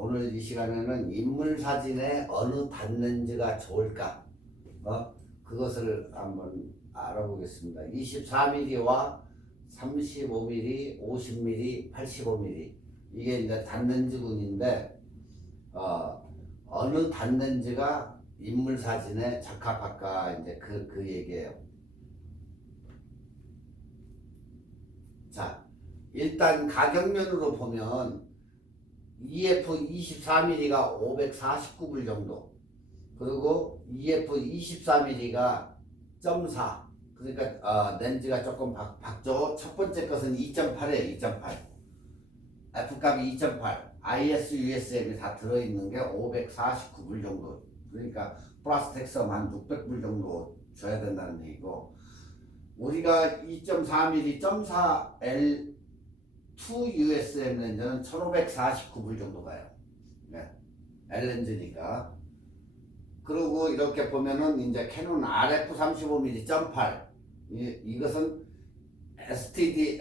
오늘 이 시간에는 인물 사진에 어느 단렌즈가 좋을까? 그것을 한번 알아보겠습니다. 24mm와 35mm, 50mm, 85mm 이게 이제 단렌즈군인데 어느 단렌즈가 인물 사진에 적합할까 이제 그 얘기예요. 자, 일단 가격면으로 보면 EF 24mm가 549불 정도, 그리고 EF 24mm가 0.4, 그러니까 렌즈가 조금 박죠. 첫 번째 것은 2.8에 2.8, F값이 2.8, IS, USM이 다 들어있는 게 549불 정도, 그러니까 플러스 텍스럼 한 600불 정도 줘야 된다는 얘기고, 우리가 2.4mm 0.4L 2 USM 렌즈는 1549불 정도 가요. 네. L렌즈니까. 그리고 이렇게 보면은 이제 캐논 RF35mm 0.8 이것은 ST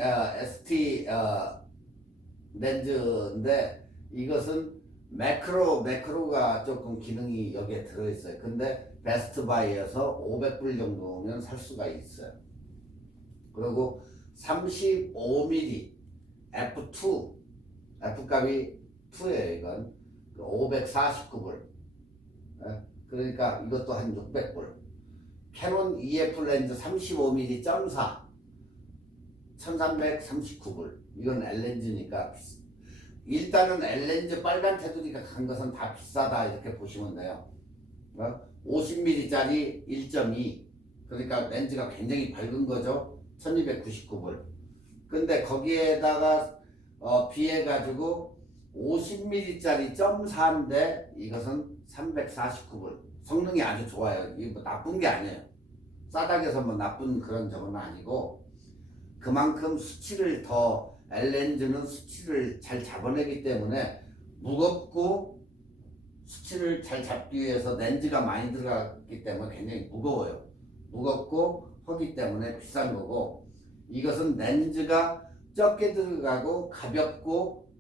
렌즈인데 이것은 매크로가 조금 기능이 여기에 들어있어요. 근데 베스트바이에서 500불 정도면 살 수가 있어요. 그리고 35mm F2, F값이 2예요. 이건 549불. 그러니까 이것도 한 600불. 캐논 EF 렌즈 35mm 0.4 1339불. 이건 L렌즈니까 일단은 L렌즈 빨간 테두리가 간 것은 다 비싸다 이렇게 보시면 돼요. 50mm짜리 1.2, 그러니까 렌즈가 굉장히 밝은 거죠. 1299불. 근데 거기에다가 비해가지고 50mm짜리 0.4인데 이것은 349불. 성능이 아주 좋아요. 이게 뭐 나쁜 게 아니에요. 싸닥에서 뭐 나쁜 그런 점은 아니고, 그만큼 수치를 더 L렌즈는 수치를 잘 잡아내기 때문에 무겁고, 수치를 잘 잡기 위해서 렌즈가 많이 들어갔기 때문에 굉장히 무거워요. 무겁고 하기 때문에 비싼 거고, 이것은 렌즈가 적게 들어가고 가볍고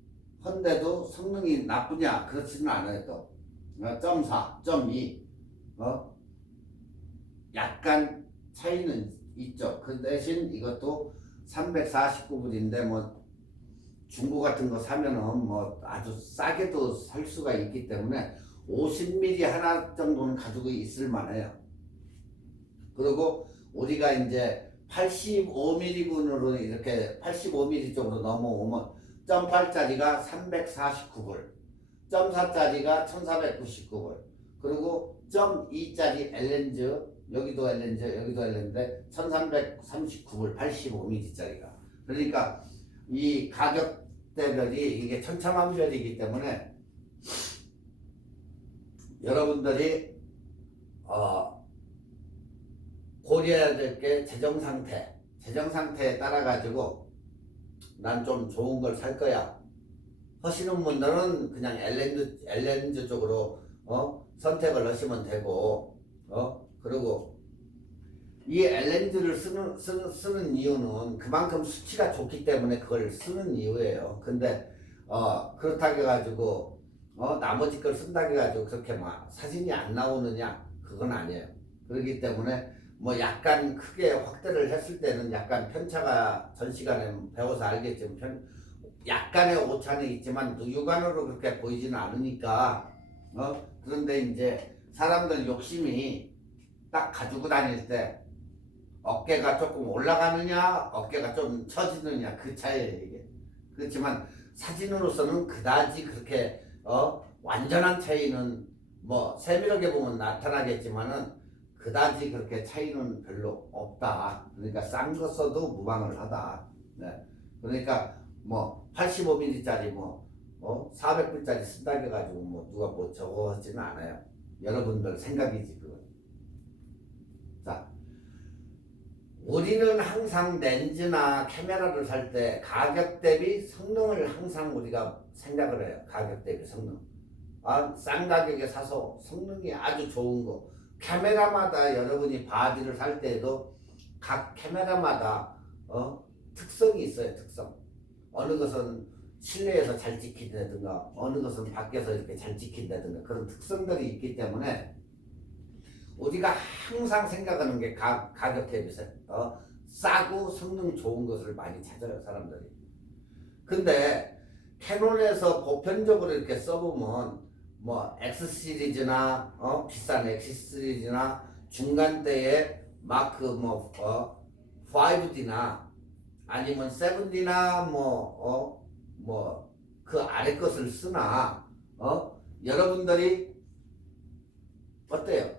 한데도 성능이 나쁘냐? 그렇지는 않아요. 또 0.4, 0.2 약간 차이는 있죠. 그 대신 이것도 349불인데 뭐 중고 같은 거 사면은 뭐 아주 싸게도 살 수가 있기 때문에 50mm 하나 정도는 가지고 있을 만해요. 그리고 우리가 이제 85mm군으로 이렇게 85mm 쪽으로 넘어오면 0.8짜리가 349불, 0.4짜리가 1499불, 그리고 0.2짜리 L렌즈, 여기도 L렌즈, 여기도 L렌즈인데 1339불, 85mm짜리가. 그러니까 이 가격대별이 이게 천차만별이기 때문에 여러분들이 고려해야 될 게 재정 상태에 따라 가지고 난 좀 좋은 걸 살 거야 하시는 분들은 그냥 L렌즈 쪽으로 선택을 하시면 되고, 그리고 이 L렌즈를 쓰는 이유는 그만큼 수치가 좋기 때문에 그걸 쓰는 이유예요. 근데 그렇다고 해가지고 나머지 걸 쓴다고 해가지고 그렇게 막 사진이 안 나오느냐, 그건 아니에요. 그렇기 때문에 뭐 약간 크게 확대를 했을 때는 약간 편차가, 전 시간에 배워서 알겠지만 약간의 오차는 있지만 육안으로 그렇게 보이지는 않으니까. 그런데 이제 사람들 욕심이 딱 가지고 다닐 때 어깨가 조금 올라가느냐 어깨가 좀 처지느냐, 그 차이예요 이게. 그렇지만 사진으로서는 그다지 그렇게 완전한 차이는 뭐 세밀하게 보면 나타나겠지만은 그다지 그렇게 차이는 별로 없다. 그러니까 싼 거 써도 무방을 하다. 네. 그러니까 뭐 85mm짜리 뭐 400불짜리 쓴다고 해가지고 뭐 누가 뭐 저거 하지는 않아요. 여러분들 생각이지 그건. 자, 우리는 항상 렌즈나 카메라를 살 때 가격 대비 성능을 항상 우리가 생각을 해요. 가격 대비 성능. 싼 가격에 사서 성능이 아주 좋은 거. 카메라마다 여러분이 바디를 살 때에도 각 카메라마다 특성이 있어요. 특성. 어느 것은 실내에서 잘 찍힌다든가 어느 것은 밖에서 이렇게 잘 찍힌다든가 그런 특성들이 있기 때문에 우리가 항상 생각하는 게 가격 대비세 싸고 성능 좋은 것을 많이 찾아요 사람들이. 근데 캐논에서 보편적으로 이렇게 써보면 뭐 X 시리즈나 비싼 X 시리즈나 중간대의 마크 뭐 5D나 아니면 7D나 뭐 그 아래 것을 쓰나 여러분들이 어때요?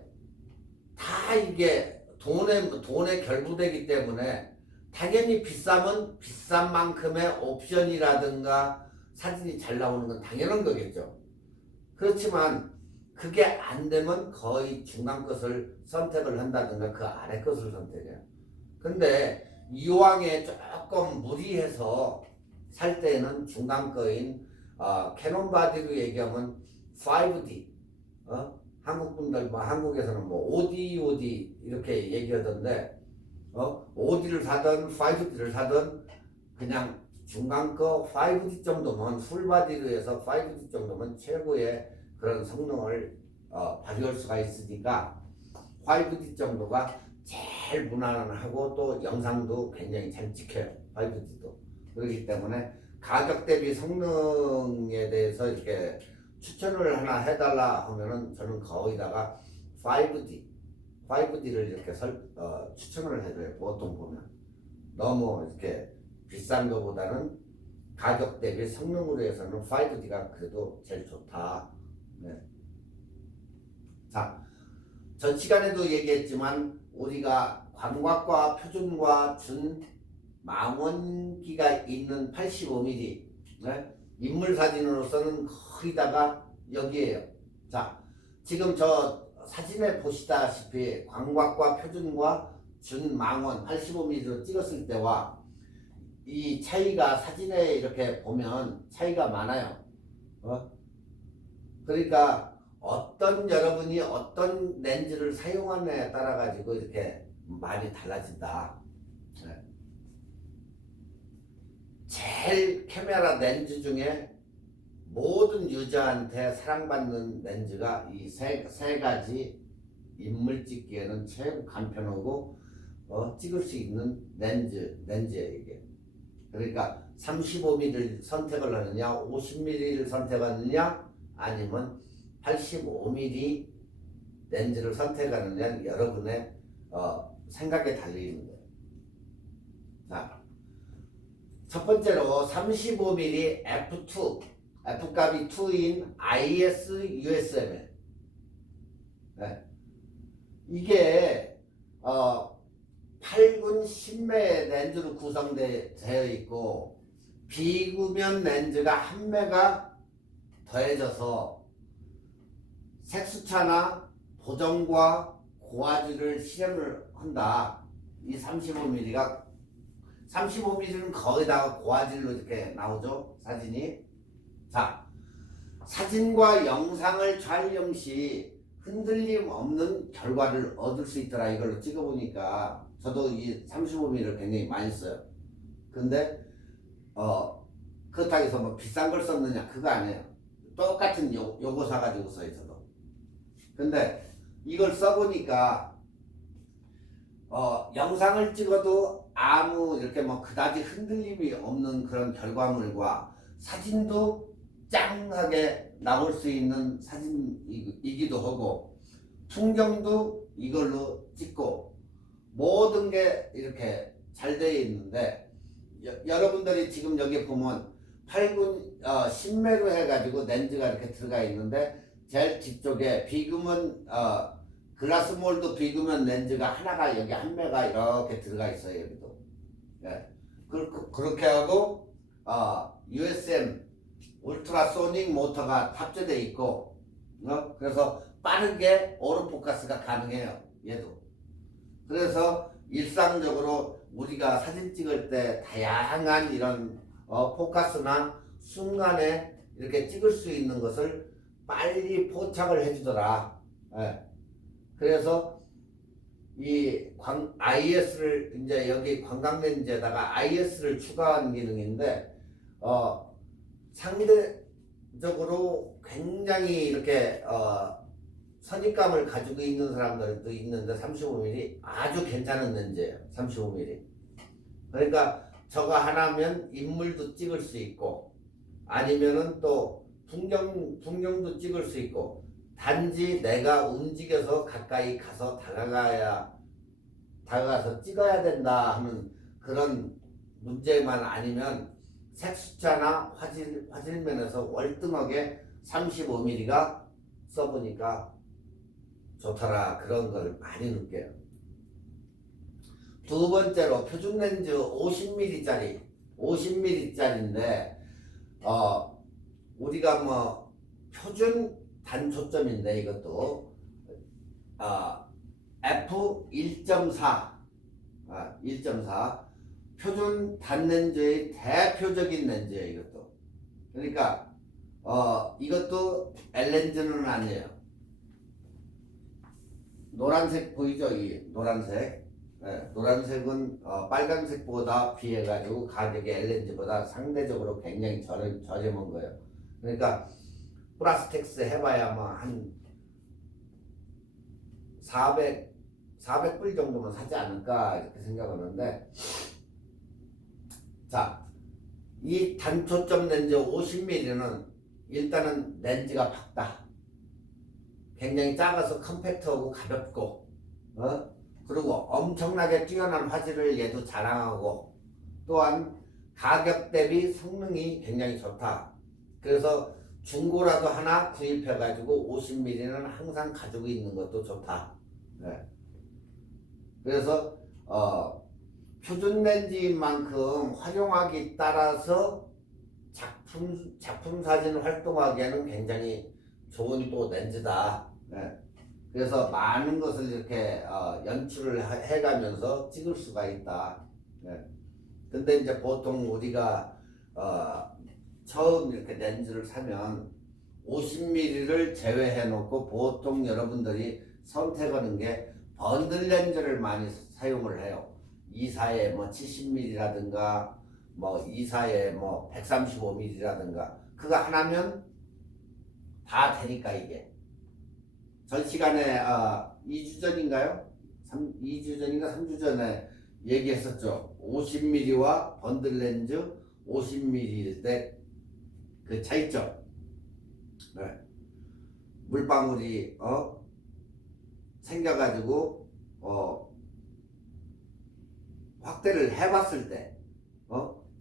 다 이게 돈에 결부되기 때문에 당연히 비싸면 비싼 만큼의 옵션이라든가 사진이 잘 나오는 건 당연한 거겠죠. 그렇지만 그게 안 되면 거의 중간 것을 선택을 한다든가 그 아래 것을 선택해요. 근데 이왕에 조금 무리해서 살 때는 중간 거인 캐논 바디로 얘기하면 5D 한국 분들 뭐 한국에서는 뭐 OD 이렇게 얘기하던데 5D를 사든 5D를 사든 그냥 중간 거 5D 정도면 풀바디로 해서 5D 정도면 최고의 그런 성능을 발휘할 수가 있으니까 5D 정도가 제일 무난하고 또 영상도 굉장히 잘 찍혀요. 5D도. 그렇기 때문에 가격 대비 성능에 대해서 이렇게 추천을 하나 해달라 하면은 저는 거의다가 5D를 이렇게 추천을 해줘요. 보통 보면 너무 이렇게 비싼 거보다는 가격 대비 성능으로 해서는 5D가 그래도 제일 좋다. 네. 자, 전 시간에도 얘기했지만 우리가 광각과 표준과 준 망원기가 있는 85mm 네? 인물 사진으로서는 거의다가 여기에요. 자, 지금 저 사진에 보시다시피 광각과 표준과 준 망원 85mm로 찍었을 때와 이 차이가 사진에 이렇게 보면 차이가 많아요. 그러니까 여러분이 어떤 렌즈를 사용하느냐에 따라 가지고 이렇게 많이 달라진다. 네. 제일 카메라 렌즈 중에 모든 유저한테 사랑받는 렌즈가 이 세 가지 인물 찍기에는 최고 간편하고 찍을 수 있는 렌즈예요 이게. 그러니까 35mm를 선택을 하느냐 50mm를 선택하느냐 아니면 85mm 렌즈를 선택하느냐 여러분의 생각에 달리는 거예요. 자, 첫 번째로 35mm f2 F값이 2인 IS USM 네. 이게 8군 10매 렌즈로 구성되어 있고 비구면 렌즈가 한 매가 더해져서 색수차나 보정과 고화질을 실험을 한다. 이 35mm는 거의 다 고화질로 이렇게 나오죠 사진이. 자, 사진과 영상을 촬영 시 흔들림 없는 결과를 얻을 수 있더라. 이걸로 찍어보니까 저도 이 35mm를 굉장히 많이 써요. 근데 그렇다고 해서 뭐 비싼 걸 썼느냐 그거 아니에요. 똑같은 요거 사가지고 써요 저도. 근데 이걸 써보니까 영상을 찍어도 아무 이렇게 뭐 그다지 흔들림이 없는 그런 결과물과 사진도 짱하게 나올 수 있는 사진이기도 하고 풍경도 이걸로 찍고 모든 게 이렇게 잘 되어 있는데 여러분들이 지금 여기 보면 8군 10매로 해가지고 렌즈가 이렇게 들어가 있는데 제일 뒤쪽에 비구면 글라스 몰드 비구면 렌즈가 하나가 여기 한 매가 이렇게 들어가 있어요 여기도. 네. 그렇게 하고 USM 울트라소닉 모터가 탑재되어 있고 그래서 빠르게 오토포커스가 가능해요 얘도. 그래서 일상적으로 우리가 사진 찍을 때 다양한 이런 포커스나 순간에 이렇게 찍을 수 있는 것을 빨리 포착을 해주더라. 예. 그래서 이 IS를 이제 여기 관광렌즈에다가 IS를 추가한 기능인데 상대적으로 굉장히 이렇게 선입감을 가지고 있는 사람들도 있는데 35mm 아주 괜찮은 렌즈예요. 35mm. 그러니까 저거 하나면 인물도 찍을 수 있고 아니면은 또 풍경도 찍을 수 있고 단지 내가 움직여서 가까이 가서 다가가서 찍어야 된다 하는 그런 문제만 아니면 색숫자나 화질면에서 월등하게 35mm가 써보니까 좋더라 그런 걸 많이 느껴요. 두 번째로 표준 렌즈 50mm짜리인데 우리가 뭐 표준 단초점인데 이것도 f1.4 1.4 표준 단렌즈의 대표적인 렌즈예요. 이것도 그러니까 이것도 L렌즈는 아니에요. 노란색 보이죠? 이 노란색. 네, 노란색은 빨간색보다 비해가지고 가격이 L렌즈보다 상대적으로 굉장히 저렴한 거예요. 그러니까 플라스텍스 해봐야 뭐 한 400불 정도면 사지 않을까 이렇게 생각하는데, 자, 이 단초점 렌즈 50mm는 일단은 렌즈가 밝다. 굉장히 작아서 컴팩트하고 가볍고 그리고 엄청나게 뛰어난 화질을 얘도 자랑하고 또한 가격 대비 성능이 굉장히 좋다. 그래서 중고라도 하나 구입해가지고 50mm는 항상 가지고 있는 것도 좋다. 네. 그래서 표준 렌즈인 만큼 활용하기 따라서 작품 사진 활동하기에는 굉장히 좋은 또 렌즈다. 네. 그래서 많은 것을 이렇게 연출을 해가면서 찍을 수가 있다. 네. 근데 이제 보통 우리가 처음 이렇게 렌즈를 사면 50mm를 제외해 놓고 보통 여러분들이 선택하는 게 번들 렌즈를 많이 사용을 해요. 2사에 뭐 70mm라든가 뭐 2사에 뭐 135mm라든가 그거 하나면 다 되니까 이게. 전 시간에 2주 전인가요? 2주 전인가 3주 전에 얘기했었죠. 50mm와 번들 렌즈 50mm일 때 그 차이점. 네. 물방울이 생겨가지고 확대를 해봤을 때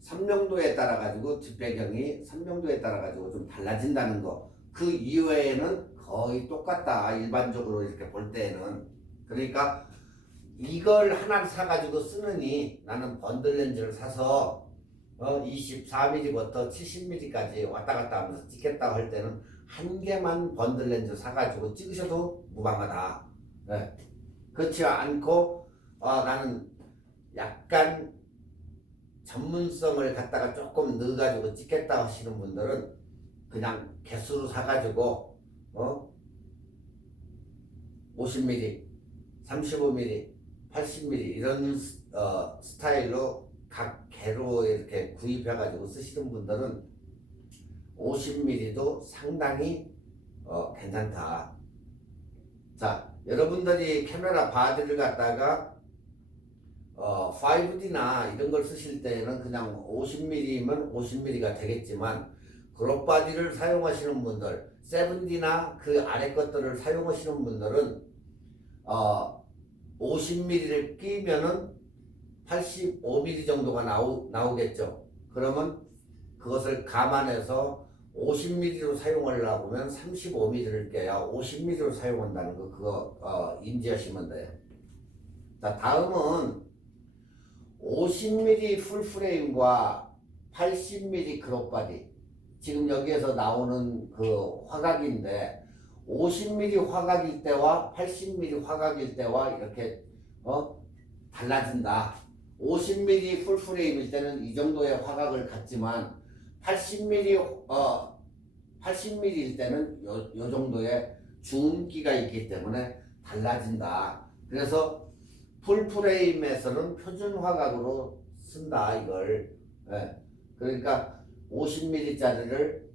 선명도에 따라 가지고 뒷배경이 선명도에 따라 가지고 좀 달라진다는 거. 그 이외에는 거의 똑같다. 일반적으로 이렇게 볼 때는. 그러니까 이걸 하나 사가지고 쓰느니 나는 번들 렌즈를 사서 24mm부터 70mm까지 왔다 갔다 하면서 찍겠다고 할 때는 한 개만 번들 렌즈 사가지고 찍으셔도 무방하다. 네. 그렇지 않고 나는 약간 전문성을 갖다가 조금 넣어가지고 찍겠다 하시는 분들은 그냥 개수로 사가지고 50mm, 35mm, 80mm 이런 스타일로 각 개로 이렇게 구입해가지고 쓰시는 분들은 50mm도 상당히 괜찮다. 자, 여러분들이 카메라 바디를 갖다가 5D나 이런 걸 쓰실 때는 그냥 50mm면 50mm가 되겠지만 그룹 바디를 사용하시는 분들 7D나 그 아래 것들을 사용하시는 분들은 50mm를 끼면은 85mm 정도가 나오겠죠. 그러면 그것을 감안해서 50mm로 사용하려고 하면 35mm를 껴야 50mm로 사용한다는 거 그거 인지하시면 돼요. 자, 다음은 50mm 풀프레임과 80mm 그룹바디. 지금 여기에서 나오는 그 화각인데 50mm 화각일 때와 80mm 화각일 때와 이렇게 달라진다. 50mm 풀프레임일 때는 이 정도의 화각을 갖지만 80mm일 때는 요 정도의 주음기가 있기 때문에 달라진다. 그래서 풀프레임에서는 표준 화각으로 쓴다 이걸. 예. 그러니까 50mm짜리를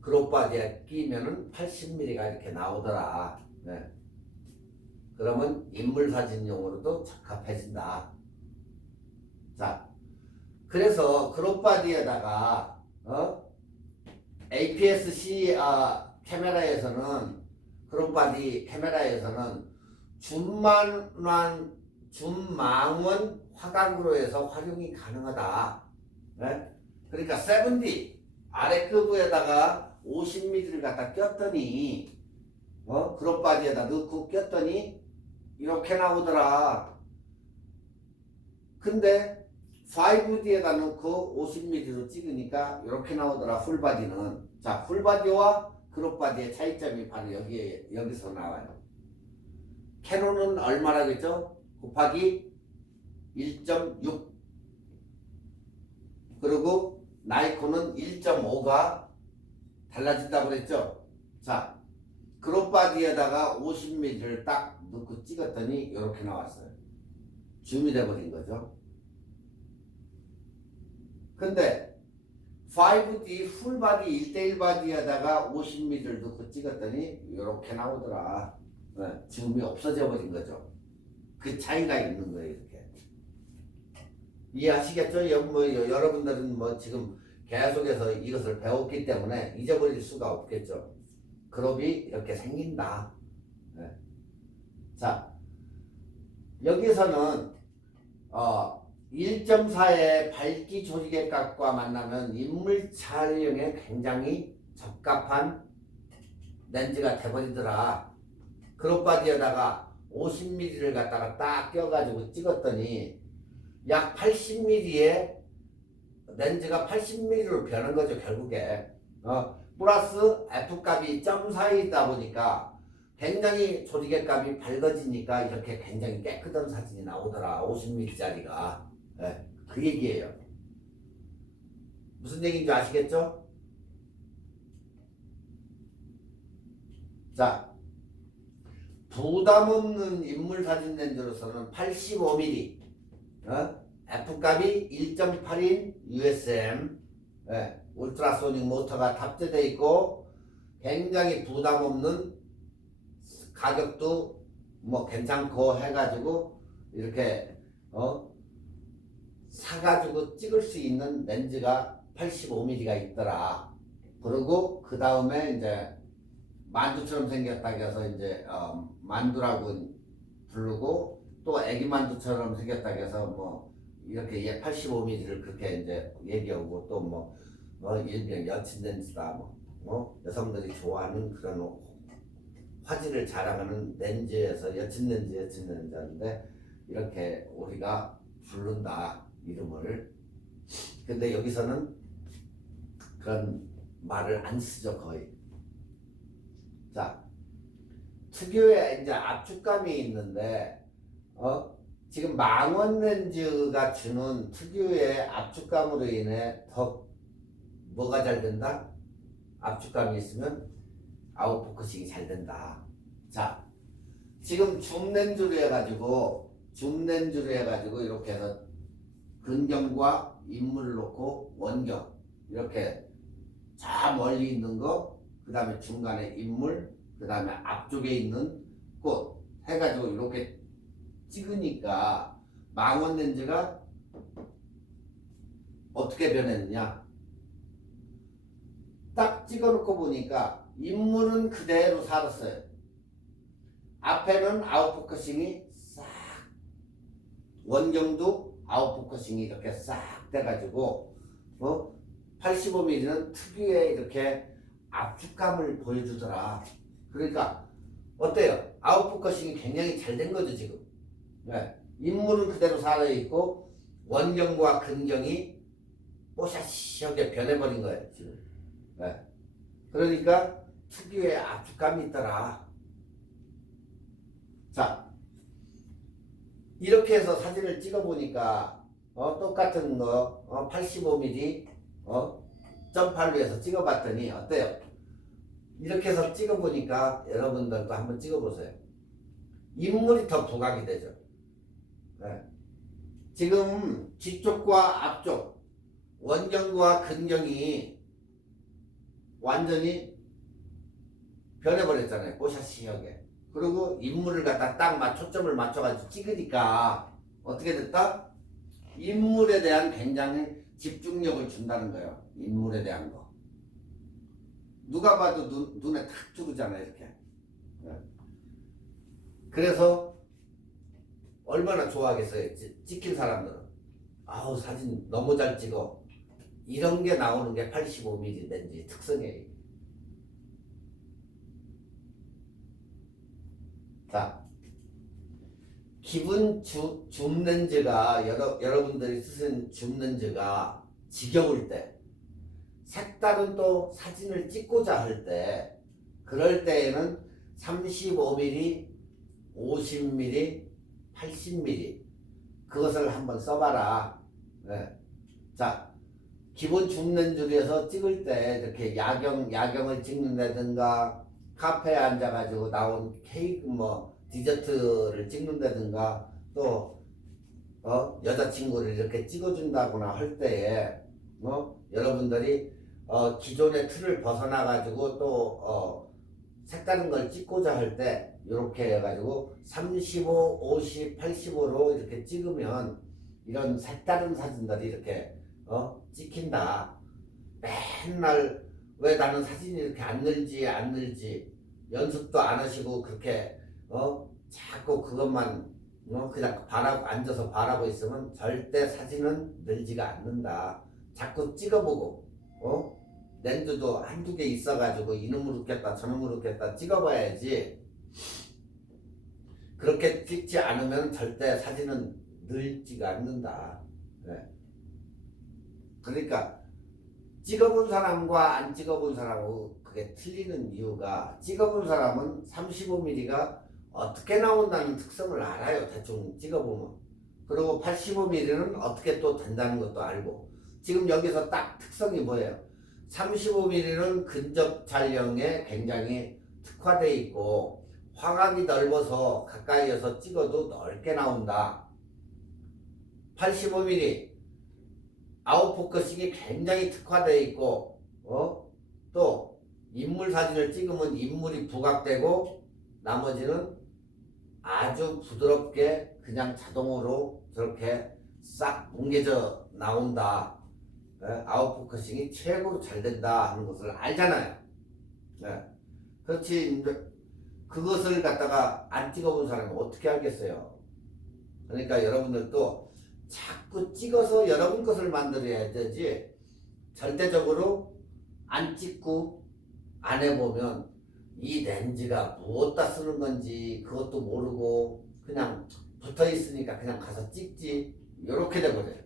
그룹바디에 끼면은 80mm가 이렇게 나오더라. 네. 그러면 인물 사진용으로도 적합해진다. 자, 그래서 그룹바디에다가 APS-C 카메라에서는 그룹바디 카메라에서는 줌망원 화각으로 해서 활용이 가능하다. 네? 그러니까 7D 아래급부에다가 50mm를 갖다 꼈더니 그룹바디에다 넣고 꼈더니 이렇게 나오더라. 근데 5D에다 넣고 50mm로 찍으니까 이렇게 나오더라. 풀바디는. 자, 풀바디와 그룹바디의 차이점이 바로 여기서 나와요. 캐논은 얼마라겠죠? 곱하기 1.6. 그리고 나이콘은 1.5가 달라진다고 그랬죠? 자, 그룹바디에다가 50mm를 딱 넣고 찍었더니 이렇게 나왔어요. 줌이 돼버린 거죠. 근데 5D 풀바디 1:1 바디에다가 50mm를 넣고 찍었더니 이렇게 나오더라. 네, 줌이 없어져 버린 거죠. 그 차이가 있는 거예요. 이렇게 이해하시겠죠? 여러분들은 지금 계속해서 이것을 배웠기 때문에 잊어버릴 수가 없겠죠. 그룹이 이렇게 생긴다. 네. 자, 여기서는 1.4의 밝기 조직의 값과 만나면 인물 촬영에 굉장히 적합한 렌즈가 돼버리더라. 그룹바디에다가 50mm를 갖다가 딱 껴가지고 찍었더니 약 80mm의 렌즈가 80mm로 변한 거죠. 결국에 플러스 F값이 0.4이다 보니까 굉장히 조직의 값이 밝아지니까 이렇게 굉장히 깨끗한 사진이 나오더라. 50mm짜리가. 네, 그 얘기예요. 무슨 얘기인지 아시겠죠? 자, 부담 없는 인물 사진 렌즈로서는 85mm, F값이 1.8인 USM, 울트라소닉 모터가 탑재되어 있고 굉장히 부담 없는 가격도 괜찮고 해가지고 이렇게 사가지고 찍을 수 있는 렌즈가 85mm가 있더라. 그리고 그 다음에 이제 만두처럼 생겼다고 해서 이제 만두라고 부르고 또 애기 만두처럼 생겼다고 해서 이렇게 85mm를 그렇게 이제 얘기하고 또 일명 여친 렌즈다 여성들이 좋아하는 그런 화질을 자랑하는 렌즈에서 여친 렌즈인데 이렇게 우리가 부른다 이름을. 근데 여기서는 그런 말을 안 쓰죠 거의. 자, 특유의 이제 압축감이 있는데 지금 망원 렌즈가 주는 특유의 압축감으로 인해 더 뭐가 잘 된다? 압축감이 있으면 아웃포커싱이 잘 된다. 자, 지금 줌 렌즈로 해가지고 이렇게 해서 근경과 인물을 놓고 원경 이렇게 저 멀리 있는 거, 그 다음에 중간에 인물, 그 다음에 앞쪽에 있는 꽃 해가지고 이렇게 찍으니까 망원 렌즈가 어떻게 변했느냐? 딱 찍어놓고 보니까 인물은 그대로 살았어요. 앞에는 아웃포커싱이 싹, 원경도 아웃포커싱이 이렇게 싹 돼가지고 85mm는 특유의 이렇게 압축감을 보여주더라. 그러니까 어때요? 아웃포커싱이 굉장히 잘 된 거죠 지금. 네. 인물은 그대로 살아있고 원경과 근경이 뽀샤시하게 변해버린 거예요 지금. 네. 그러니까 특유의 압축감이 있더라. 자, 이렇게 해서 사진을 찍어보니까 똑같은 거 85mm 0.8로 해서 찍어봤더니 어때요? 이렇게 해서 찍어보니까 여러분들도 한번 찍어보세요. 인물이 더 부각이 되죠. 네. 지금 뒤쪽과 앞쪽 원경과 근경이 완전히 변해버렸잖아요. 뽀샤시하게. 그리고 인물을 갖다 딱 초점을 맞춰가지고 찍으니까 어떻게 됐다? 인물에 대한 굉장히 집중력을 준다는 거예요. 인물에 대한 거. 누가 봐도 눈에 탁 들어오잖아요. 이렇게. 그래서 얼마나 좋아하겠어요. 찍힌 사람들은. 아우 사진 너무 잘 찍어. 이런 게 나오는 게 85mm 렌즈의 특성이에요. 자, 기본 줌 렌즈가 여러분들이 쓰는 줌 렌즈가 지겨울 때, 색다른 또 사진을 찍고자 할 때, 그럴 때에는 35mm, 50mm, 80mm 그것을 한번 써봐라. 네. 자, 기본 줌 렌즈에서 찍을 때 이렇게 야경을 찍는다든가 카페에 앉아가지고 나온 케이크 디저트를 찍는다든가 또 여자친구를 이렇게 찍어준다거나 할 때에 여러분들이 기존의 틀을 벗어나가지고 또 색다른 걸 찍고자 할 때 이렇게 해가지고 35, 50, 85로 이렇게 찍으면 이런 색다른 사진들이 이렇게 찍힌다. 맨날 왜 나는 사진이 이렇게 안 늘지 연습도 안 하시고 그렇게 자꾸 그것만 그냥 앉아서 바라고 있으면 절대 사진은 늘지가 않는다. 자꾸 찍어보고 렌즈도 한두 개 있어가지고 이놈을 웃겠다 저놈을 웃겠다 찍어봐야지. 그렇게 찍지 않으면 절대 사진은 늘지가 않는다. 네. 그러니까 찍어본 사람과 안 찍어본 사람하고 그게 틀리는 이유가, 찍어본 사람은 35mm가 어떻게 나온다는 특성을 알아요. 대충 찍어보면. 그리고 85mm는 어떻게 또 된다는 것도 알고. 지금 여기서 딱 특성이 뭐예요? 35mm는 근접 촬영에 굉장히 특화되어 있고 화각이 넓어서 가까이에서 찍어도 넓게 나온다. 85mm 아웃포커싱이 굉장히 특화되어 있고 또 인물 사진을 찍으면 인물이 부각되고 나머지는 아주 부드럽게 그냥 자동으로 저렇게 싹 뭉개져 나온다. 아웃포커싱이 최고로 잘 된다 하는 것을 알잖아요. 그렇지. 그것을 갖다가 안 찍어본 사람은 어떻게 알겠어요. 그러니까 여러분들도 자꾸 찍어서 여러분 것을 만들어야 되지, 절대적으로 안 찍고 안 해보면 이 렌즈가 무엇다 쓰는 건지 그것도 모르고 그냥 붙어 있으니까 그냥 가서 찍지, 이렇게 돼버려요.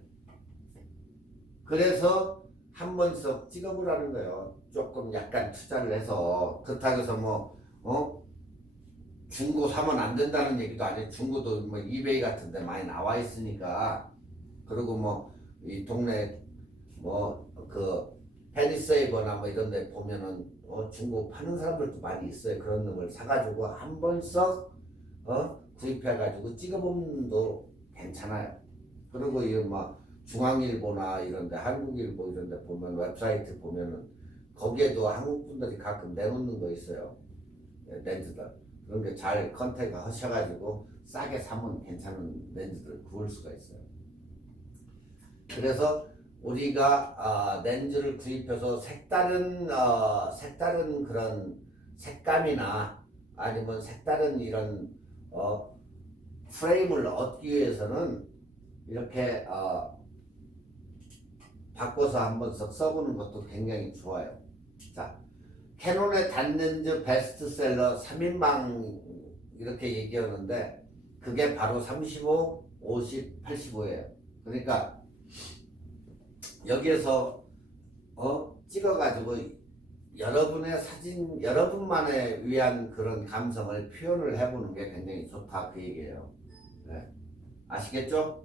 그래서 한 번씩 찍어보라는 거예요. 조금 약간 투자를 해서. 그렇다고 해서 중고 사면 안 된다는 얘기도 아니에요. 중고도 이베이 같은 데 많이 나와 있으니까. 그리고 이 동네 그 페니세이버나 이런 데 보면은 중고 파는 사람들도 많이 있어요. 그런 놈을 사가지고 한 번 썩 구입해가지고 찍어보면 괜찮아요. 그리고 이 중앙일보나 이런데, 한국일보 이런데 보면, 웹사이트 보면은 거기에도 한국 분들이 가끔 내놓는 거 있어요. 렌즈들. 그런 게 잘 컨택 하셔가지고 싸게 사면 괜찮은 렌즈를 구할 수가 있어요. 그래서 우리가 렌즈를 구입해서 색다른 그런 색감이나 아니면 색다른 이런 프레임을 얻기 위해서는 이렇게 바꿔서 한번 써보는 것도 굉장히 좋아요. 자, 캐논의 단렌즈 베스트셀러 3인방 이렇게 얘기하는데 그게 바로 35, 50, 85예요. 그러니까 여기에서 찍어가지고 여러분의 사진, 여러분만을 위한 그런 감성을 표현을 해보는 게 굉장히 좋다, 그 얘기예요. 네. 아시겠죠?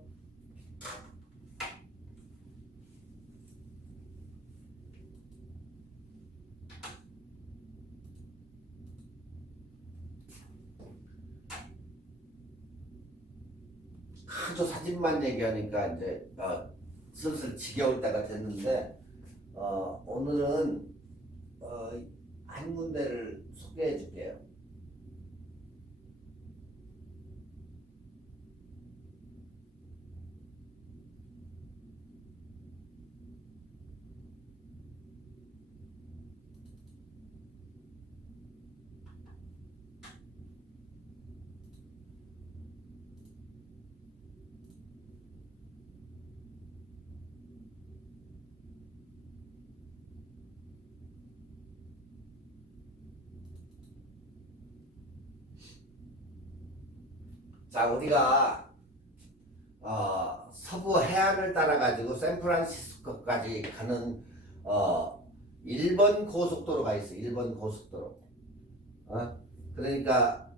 하도 사진만 얘기하니까 이제 슬슬 지겨울 때가 됐는데 오늘은 한 군데를 소개해 줄게요. 자, 우리가 서부 해안을 따라 가지고 샌프란시스코까지 가는 일본 고속도로가 있어. 일본 고속도로. 그러니까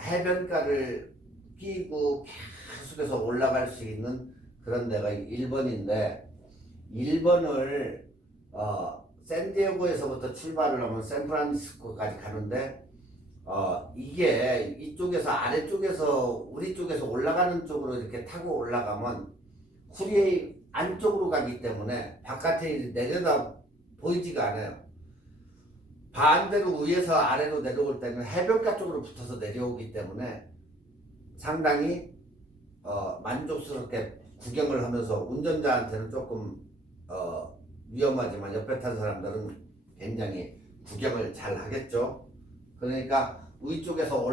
해변가를 끼고 계속해서 올라갈 수 있는 그런 데가 일본인데, 일본을 샌디에고에서부터 출발을 하면 샌프란시스코까지 가는데, 이게 이쪽에서 아래쪽에서 우리 쪽에서 올라가는 쪽으로 이렇게 타고 올라가면 쿠리에 안쪽으로 가기 때문에 바깥에 내려다 보이지가 않아요. 반대로 위에서 아래로 내려올 때는 해변가 쪽으로 붙어서 내려오기 때문에 상당히 만족스럽게 구경을 하면서, 운전자한테는 조금 위험하지만 옆에 탄 사람들은 굉장히 구경을 잘 하겠죠. 그러니까 위쪽에서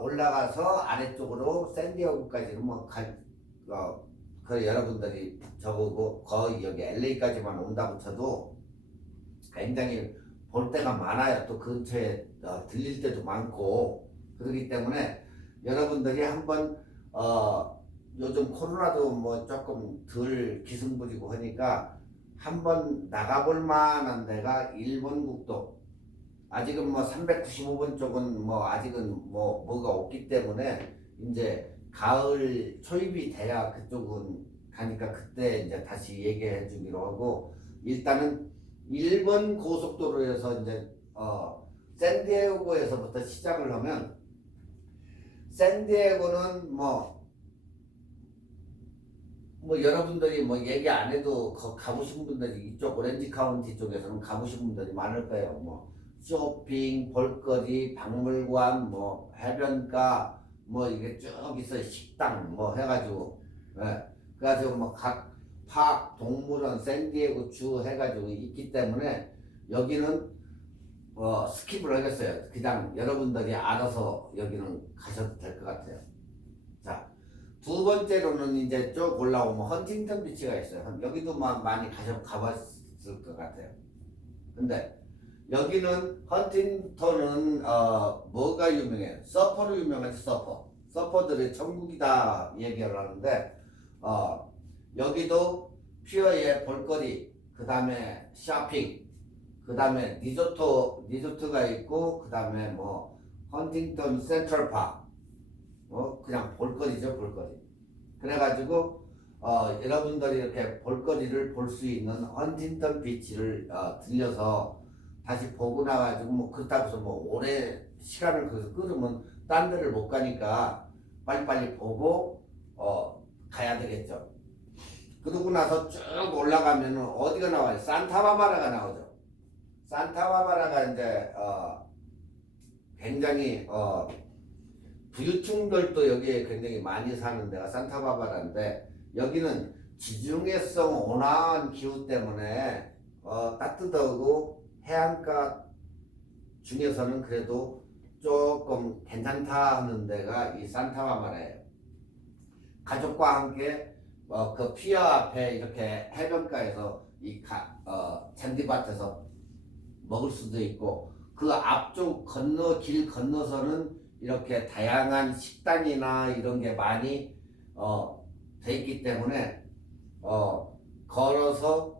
올라가서 아래쪽으로 샌디에고까지는 그 여러분들이 저보고 거의 여기 LA까지만 온다고 쳐도 굉장히 볼 데가 많아요. 또 근처에 들릴 때도 많고. 그렇기 때문에 여러분들이 한번 요즘 코로나도 뭐 조금 덜 기승부리고 하니까 한번 나가볼 만한 데가 일본 국도. 아직은 뭐 395번 쪽은 뭐 아직은 뭐가 없기 때문에 이제 가을 초입이 돼야 그쪽은 가니까 그때 이제 다시 얘기해 주기로 하고, 일단은 일본 고속도로에서 이제 샌디에고에서부터 시작을 하면, 샌디에고는 뭐 여러분들이 뭐 얘기 안 해도 가보신 분들이, 이쪽 오렌지 카운티 쪽에서는 가보신 분들이 많을 거예요. 뭐 쇼핑, 볼거리, 박물관, 뭐 해변가, 뭐 이게 쭉 있어요. 식당 뭐 해가지고, 그래가지고 뭐 각 파크, 동물원, 샌디에고 주 해가지고 있기 때문에 여기는 스킵을 하겠어요. 그냥 여러분들이 알아서 여기는 가셔도 될 것 같아요. 자, 두 번째로는 이제 쭉 올라오면 헌팅턴 비치가 있어요. 여기도 많이 가봤을 것 같아요. 근데 여기는 헌팅턴은 뭐가 유명해요? 서퍼로 유명하지. 서퍼들의 천국이다 얘기를 하는데, 여기도 피어의 볼거리, 그 다음에 쇼핑, 그 다음에 리조트가 있고, 그 다음에 뭐 헌팅턴 센트럴파크, 그냥 볼거리죠, 볼거리. 그래가지고 여러분들이 이렇게 볼거리를 볼 수 있는 헌팅턴 비치를 들려서 다시 보고 나가지고, 뭐 그렇다고 해서 뭐 오래 시간을 끌으면 딴 데를 못 가니까 빨리빨리 보고 가야 되겠죠. 그러고 나서 쭉 올라가면은 어디가 나와요? 산타바바라가 나오죠. 산타바바라가 이제 굉장히 부유층들도 여기에 굉장히 많이 사는 데가 산타바바라인데, 여기는 지중해성 온화한 기후 때문에 따뜻하고 해안가 중에서는 그래도 조금 괜찮다 하는 데가 이 산타바바라예요. 가족과 함께 그 피어 앞에 이렇게 해변가에서 잔디밭에서 먹을 수도 있고, 그 앞쪽 길 건너서는 이렇게 다양한 식당이나 이런 게 많이 돼 있기 때문에 걸어서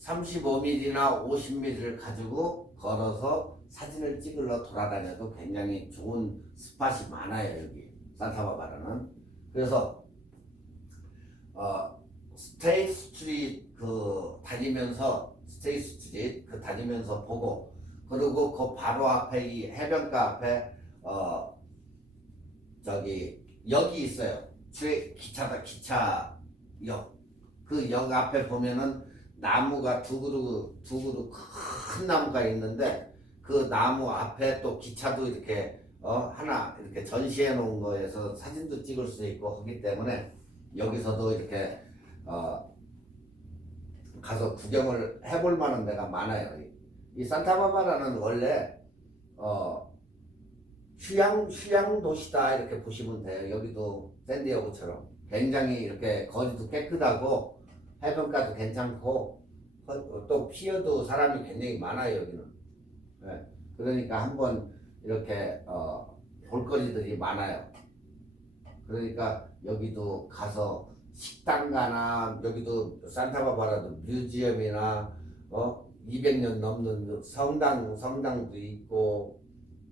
35mm나 50mm를 가지고 걸어서 사진을 찍으러 돌아다녀도 굉장히 좋은 스팟이 많아요. 여기 산타바바라는. 그래서 스테이트 스트리트 다니면서 보고, 그리고 그 바로 앞에 이 해변가 앞에 여기 있어요. 기차 역. 그 역 앞에 보면은 나무가 두 그루 큰 나무가 있는데 그 나무 앞에 또 기차도 이렇게 하나 이렇게 전시해 놓은 거에서 사진도 찍을 수 있고 하기 때문에 여기서도 이렇게 가서 구경을 해볼 만한 데가 많아요. 이 산타바바라는 원래 휴양 도시다 이렇게 보시면 돼요. 여기도 샌디에고처럼 굉장히 이렇게 거리도 깨끗하고 해변가도 괜찮고 또 피어도 사람이 굉장히 많아요 여기는. 네. 그러니까 한번 이렇게 볼거리들이 많아요. 그러니까 여기도 가서 식당 가나 여기도 산타바바라도 뮤지엄이나 200년 넘는 성당도 있고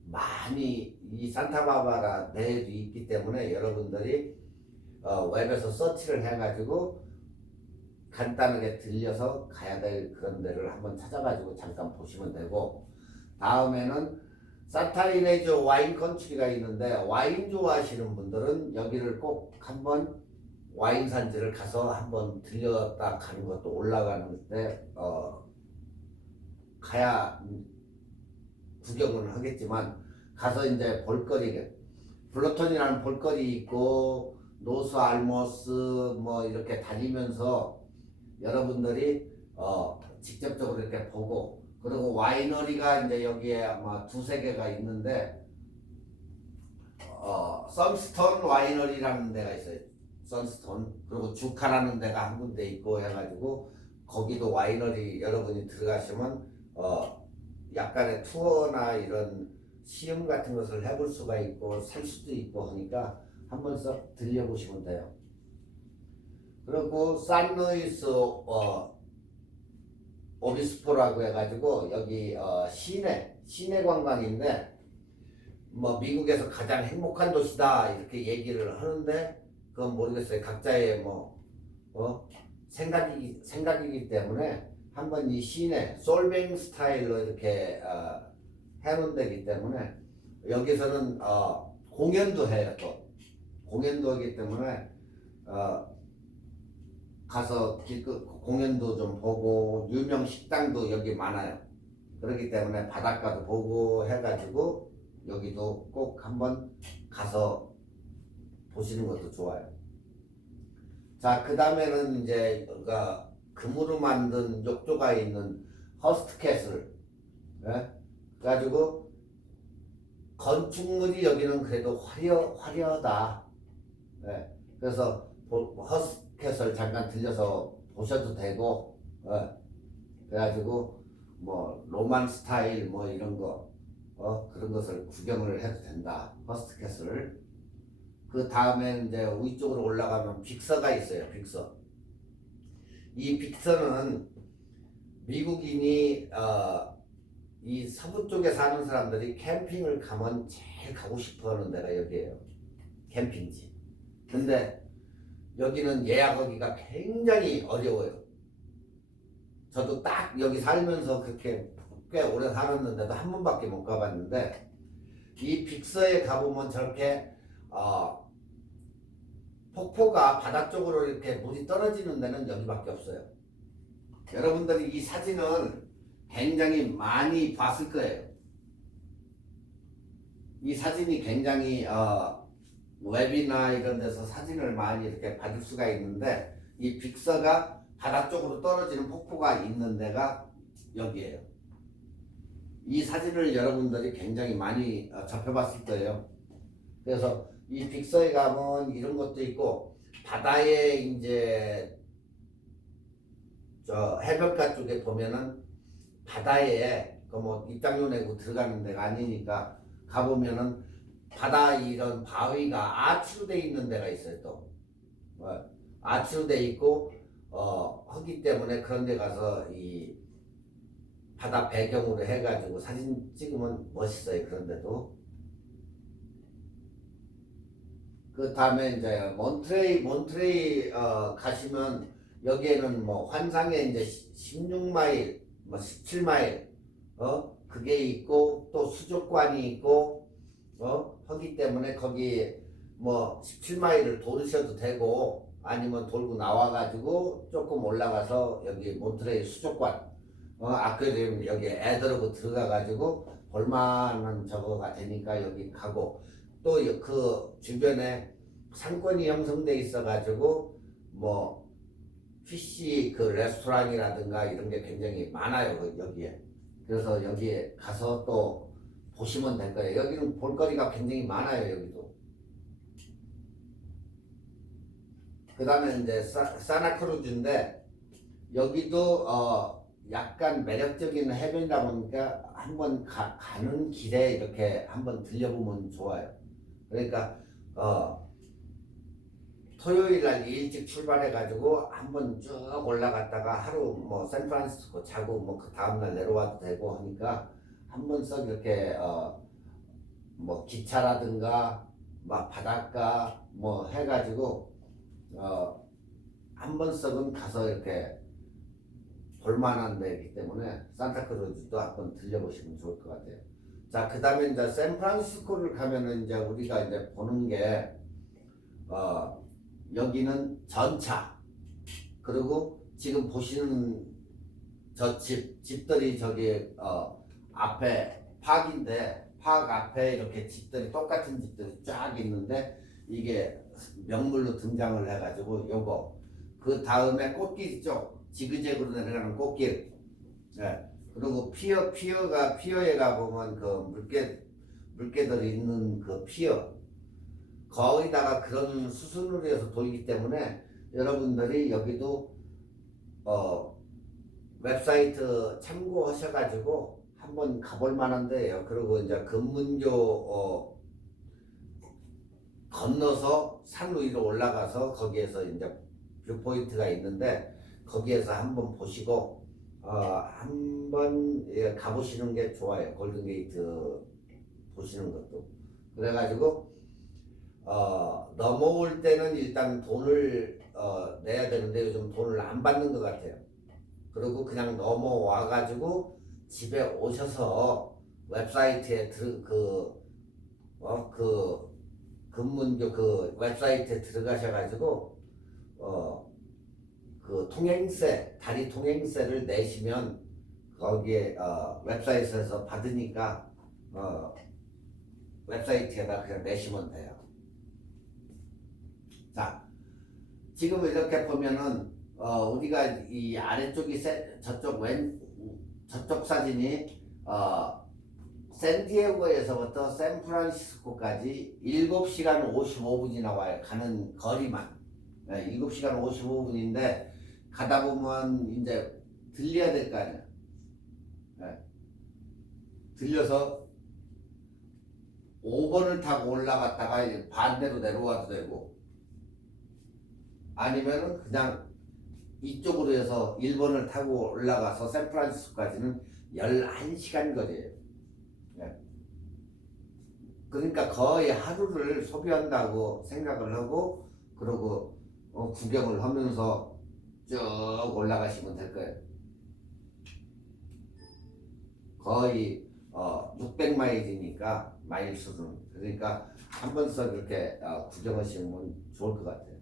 많이 이 산타바바라 내에도 있기 때문에 여러분들이 웹에서 서치를 해가지고 간단하게 들려서 가야 될 그런 데를 한번 찾아가지고 잠깐 보시면 되고, 다음에는 산타이네즈 와인 컨트리가 있는데 와인 좋아하시는 분들은 여기를 꼭 한번 와인 산지를 가서 한번 들렸다 가는 것도 올라가는데 가야 구경을 하겠지만 가서 이제 볼거리 블러턴이라는 볼거리 있고 노스 알모스 뭐 이렇게 다니면서 여러분들이 직접적으로 이렇게 보고, 그리고 와이너리가 이제 여기에 아마 두세 개가 있는데 선스톤 와이너리라는 데가 있어요. 선스톤. 그리고 주카라는 데가 한 군데 있고 해가지고 거기도 와이너리 여러분이 들어가시면 약간의 투어나 이런 시음 같은 것을 해볼 수가 있고 살 수도 있고 하니까 한번 썩 들려보시면 돼요. 그리고 산루이스 오비스포라고 해가지고 여기 시내 관광인데 뭐 미국에서 가장 행복한 도시다 이렇게 얘기를 하는데 그건 모르겠어요. 각자의 생각이기 때문에 한번 이 시내 솔뱅 스타일로 이렇게 해놓은 데기 때문에 여기서는 공연도 해요. 또 공연도 하기 때문에 가서 공연도 좀 보고 유명 식당도 여기 많아요. 그렇기 때문에 바닷가도 보고 해가지고 여기도 꼭 한번 가서 보시는 것도 좋아요. 자, 그 다음에는 이제 금으로 만든 욕조가 있는 허스트 캐슬. 예? 그래가지고 건축물이 여기는 그래도 화려하다. 예? 그래서 허스트 캐슬 잠깐 들려서 보셔도 되고, 그래가지고 뭐 로만 스타일 뭐 이런 거 그런 것을 구경을 해도 된다. 허스트 캐슬을. 그 다음에 이제 위쪽으로 올라가면 빅서가 있어요. 빅서. 이 빅서는 미국인이 이 서부 쪽에 사는 사람들이 캠핑을 가면 제일 가고 싶어하는 데가 여기예요. 캠핑지. 근데 여기는 예약하기가 굉장히 어려워요. 저도 딱 여기 살면서 그렇게 꽤 오래 살았는데도 한 번밖에 못 가봤는데 이 빅서에 가보면 저렇게 폭포가 바다 쪽으로 이렇게 물이 떨어지는 데는 여기밖에 없어요. 여러분들이 이 사진을 굉장히 많이 봤을 거예요. 이 사진이 굉장히 웹이나 이런 데서 사진을 많이 이렇게 받을 수가 있는데 이 빅서가 바다 쪽으로 떨어지는 폭포가 있는 데가 여기에요. 이 사진을 여러분들이 굉장히 많이 접해봤을 거예요. 그래서 이 빅서에 가면 이런 것도 있고 바다에 이제 저 해변가 쪽에 보면은 바다에 그 뭐 입장료 내고 들어가는 데가 아니니까 가보면은 바다 이런 바위가 아치로 돼 있는 데가 있어요. 또 아치로 돼 있고 하기 때문에 그런 데 가서 이 바다 배경으로 해가지고 사진 찍으면 멋있어요. 그런데도. 그 다음에 이제 몬트레이 가시면 여기에는 뭐 환상의 이제 16마일, 뭐 17마일 그게 있고 또 수족관이 있고 하기 때문에 거기 뭐 17마일을 돌으셔도 되고 아니면 돌고 나와가지고 조금 올라가서 여기 몬트레이 수족관 아쿠아리움 여기 애들하고 들어가가지고 볼만한 저거가 되니까 여기 가고 또 그 주변에 상권이 형성돼 있어가지고 뭐 PC 그 레스토랑이라든가 이런 게 굉장히 많아요 여기에. 그래서 여기에 가서 또 보시면 될 거예요. 여기는 볼거리가 굉장히 많아요 여기도. 그 다음에 이제 사나크루즈인데 여기도 약간 매력적인 해변이다 보니까 한번 가는 길에 이렇게 한번 들려보면 좋아요. 그러니까 토요일 날 일찍 출발해 가지고 한번 쭉 올라갔다가 하루 뭐 샌프란시스코 자고 뭐 그 다음날 내려와도 되고 하니까 한번 썩 이렇게 뭐 기차라든가 막 바닷가 뭐 해가지고 한 번 썩은 가서 이렇게 볼만한 데이기 때문에 산타크루즈도 한번 들려보시면 좋을 것 같아요. 자, 그 다음에 이제 샌프란시스코를 가면은 이제 우리가 이제 보는 게 여기는 전차, 그리고 지금 보시는 저 집들이 저기 앞에 팍인데 팍 앞에 이렇게 집들이 똑같은 집들이 쫙 있는데 이게 명물로 등장을 해가지고 요거 그 다음에 꽃길 있죠. 지그재그로 내려가는 꽃길. 네. 그리고 피어에 가보면 그 물개들이 있는 그 피어 거기다가 그런 수순으로 해서 돌기 때문에 여러분들이 여기도 웹사이트 참고하셔가지고 한번 가볼 만한 데예요. 그리고 이제 금문교 건너서 산 위로 올라가서 거기에서 이제 뷰포인트가 있는데 거기에서 한번 보시고 한번 가보시는 게 좋아요. 골든게이트 보시는 것도. 그래가지고 넘어올 때는 일단 돈을 내야 되는데 요즘 돈을 안 받는 것 같아요. 그리고 그냥 넘어와가지고 집에 오셔서 웹사이트에 금문교 그 웹사이트에 들어가셔가지고 그 통행세, 다리 통행세를 내시면 거기에 웹사이트에서 받으니까 웹사이트에다 그냥 내시면 돼요. 자, 지금 이렇게 보면은 우리가 이 아래쪽이 저쪽 사진이 샌디에고에서부터 샌프란시스코까지 7시간 55분이 나와요. 가는 거리만. 7시간 55분인데 가다 보면 이제 들려야 될 거 아니야. 들려서 5번을 타고 올라갔다가 반대로 내려와도 되고 아니면은 그냥 이쪽으로 해서 1번을 타고 올라가서 샌프란시스코까지는 11시간 거리예요. 그러니까 거의 하루를 소비한다고 생각을 하고 그러고 구경을 하면서 쭉 올라가시면 될 거예요. 거의 600마일이니까 마일 수는 그러니까 한 번씩 이렇게 구경하시면 좋을 것 같아요.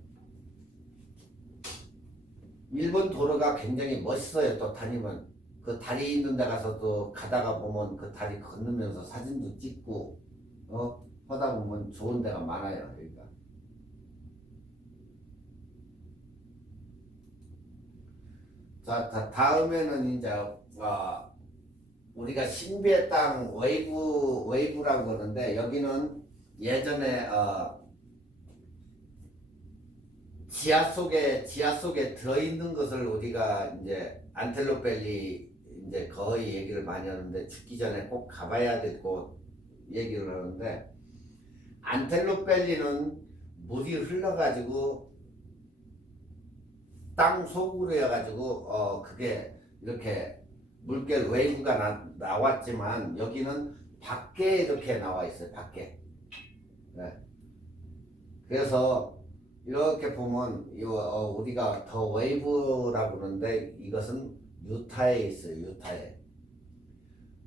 일본 도로가 굉장히 멋있어요. 또 다니면 그 다리 있는 데 가서 또 가다가 보면 그 다리 건너면서 사진도 찍고 하다 보면 좋은 데가 많아요. 그러니까 자, 다음에는 이제 우리가 신비의 땅 웨이브라고 그러는데 여기는 예전에 지하 속에 들어있는 것을 우리가 이제 안텔로펠리 이제 거의 얘기를 많이 하는데 죽기 전에 꼭 가봐야 될 곳 얘기를 하는데 안텔로펠리는 물이 흘러가지고 땅 속으로 해가지고 그게 이렇게 물결 웨이브가 나왔지만 여기는 밖에 이렇게 나와 있어요. 밖에. 네. 그래서 이렇게 보면 우리가 더 웨이브라고 그러는데 이것은 유타에 있어요. 유타에.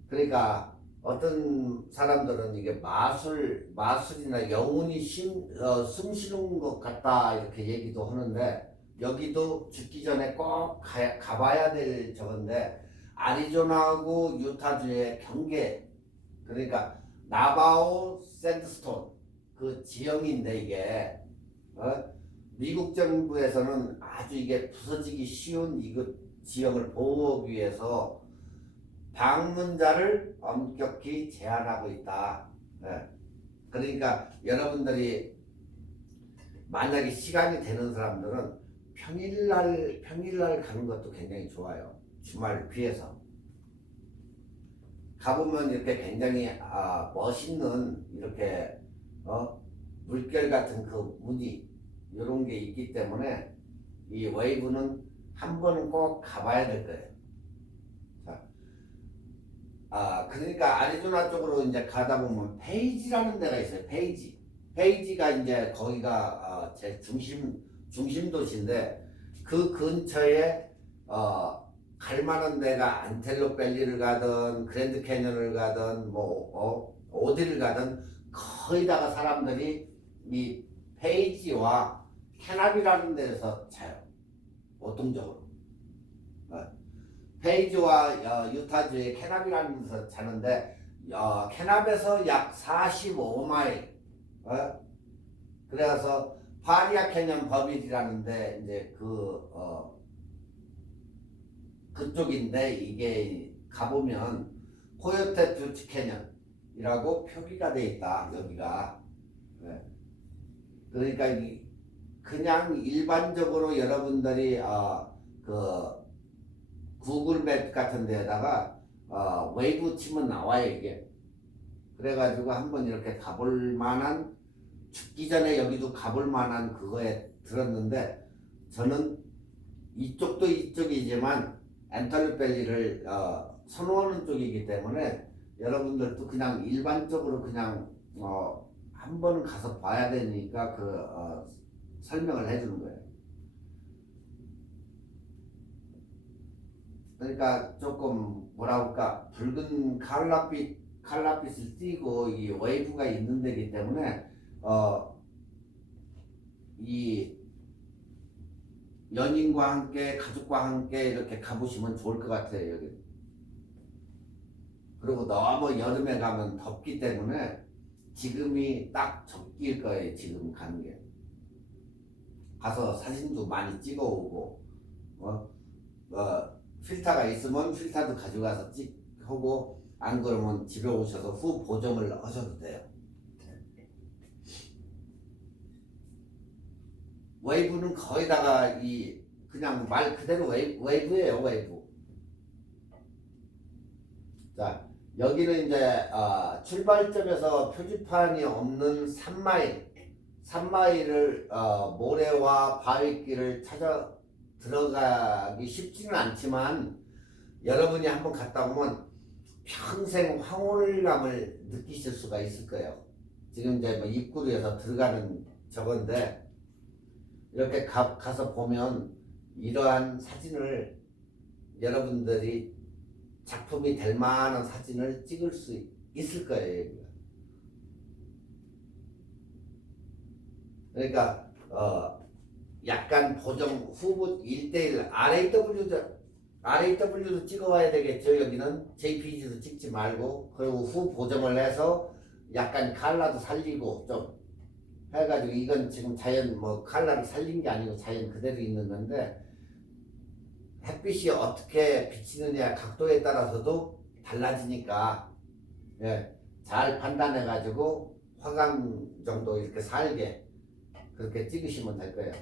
그러니까 어떤 사람들은 이게 마술이나 영혼이 숨 쉬는 것 같다 이렇게 얘기도 하는데, 여기도 죽기 전에 꼭 가봐야 될 저건데, 아리조나하고 유타주의 경계, 그러니까 나바오 샌드스톤 그 지형인데, 이게 미국 정부에서는 아주 이게 부서지기 쉬운 이거 지형을 보호하기 위해서 방문자를 엄격히 제한하고 있다. 네. 그러니까 여러분들이 만약에 시간이 되는 사람들은 평일날 가는 것도 굉장히 좋아요. 주말 귀해서 가보면 이렇게 굉장히 멋있는 이렇게 물결 같은 그 무늬 이런 게 있기 때문에 이 웨이브는 한 번은 꼭 가봐야 될 거예요. 그러니까 아리조나 쪽으로 이제 가다 보면 페이지라는 데가 있어요. 페이지가 이제 거기가 제 중심 도시인데, 그 근처에 갈 만한 데가 안텔로 밸리를 가든 그랜드 캐년을 가든 뭐 어디를 가든 거의 다가 사람들이 이 페이지와 캐나비라는 데서 자요. 보통적으로. 페이지와 유타주의 캐납이라는 데서 자는데, 캐납에서 약 45마일, 그래서 파리아 캐년 버빌이라는데 이제 그쪽인데, 이게 가보면 코요테 뷰티 캐년이라고 표기가 돼 있다, 여기가. 그러니까 그냥 일반적으로 여러분들이 구글 맵 같은 데다가 웨이브 치면 나와요, 이게. 그래가지고 한번 이렇게 가볼 만한, 죽기 전에 여기도 가볼 만한 그거에 들었는데, 저는 이쪽도 이쪽이지만 앤털리밸리를 선호하는 쪽이기 때문에 여러분들도 그냥 일반적으로 그냥 한 번 가서 봐야 되니까 설명을 해주는 거예요. 그러니까 조금 뭐라 할까, 붉은 칼라빛을 띠고 이 웨이브가 있는 데기 때문에 이 연인과 함께 가족과 함께 이렇게 가보시면 좋을 것 같아요, 여기. 그리고 너무 여름에 가면 덥기 때문에 지금이 딱 적기일 거예요, 지금 가는 게. 가서 사진도 많이 찍어오고 필터가 있으면 필터도 가져가서 찍고, 안 그러면 집에 오셔서 후 보정을 하셔도 돼요. 웨이브는 거의다가 그냥 말 그대로 웨이브예요, 웨이브. 자, 여기는 이제 출발점에서 표지판이 없는 3마일을 모래와 바위길을 찾아 들어가기 쉽지는 않지만, 여러분이 한번 갔다 오면 평생 황홀감을 느끼실 수가 있을 거예요. 지금 이제 뭐 입구로에서 들어가는 저건데, 이렇게 가서 보면 이러한 사진을 여러분들이 작품이 될 만한 사진을 찍을 수 있을 거예요. 그러니까 약간 보정 후보 1:1 RAW도 찍어와야 되겠죠. 여기는 JPG도 찍지 말고, 그리고 후 보정을 해서 약간 컬러도 살리고 좀 해가지고, 이건 지금 자연 컬러를 살린 게 아니고 자연 그대로 있는 건데, 햇빛이 어떻게 비치느냐 각도에 따라서도 달라지니까, 잘 판단해가지고 화강 정도 이렇게 살게 그렇게 찍으시면 될 거예요.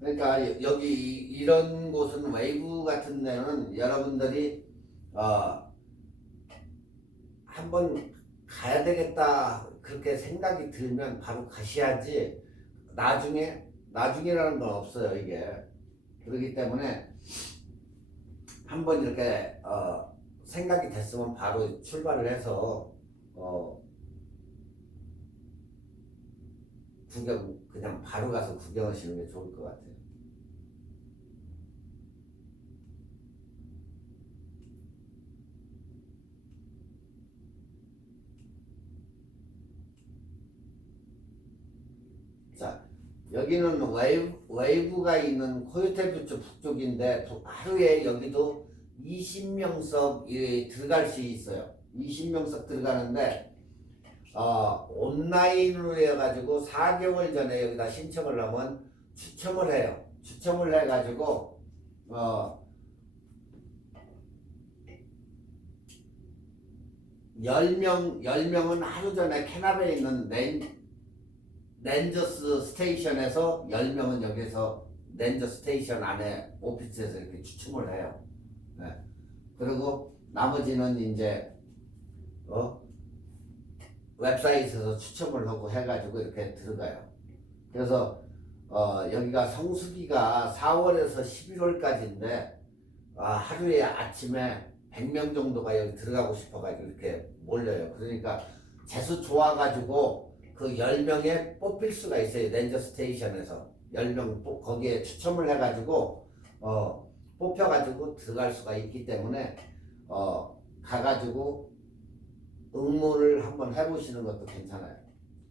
그러니까 여기 이런 곳은, 웨이브 같은 데는 여러분들이 한번 가야 되겠다 그렇게 생각이 들면 바로 가셔야지, 나중이라는 건 없어요, 이게. 그렇기 때문에 한번 이렇게 생각이 됐으면 바로 출발을 해서 그냥 바로 가서 구경하시는 게 좋을 것 같아요. 자, 여기는 웨이브가 있는 코요테부츠 북쪽인데 하루에 여기도 20명석 들어갈 수 있어요. 20명석 들어가는데 온라인으로 해가지고 4개월 전에 여기다 신청을 하면 추첨을 해요. 추첨을 해가지고 10명은 하루 전에 캐나다에 있는 렌저스 스테이션에서 10명은 여기서 렌저 스테이션 안에 오피스에서 이렇게 추첨을 해요. 네. 그리고 나머지는 이제 웹사이트에서 추첨을 하고 해가지고 이렇게 들어가요. 그래서 여기가 성수기가 4월에서 11월까지인데 하루에 아침에 100명 정도가 여기 들어가고 싶어가지고 이렇게 몰려요. 그러니까 재수 좋아가지고 그 10명에 뽑힐 수가 있어요. 렌저 스테이션에서 10명 거기에 추첨을 해가지고 뽑혀가지고 들어갈 수가 있기 때문에 가가지고 응모를 한번 해보시는 것도 괜찮아요.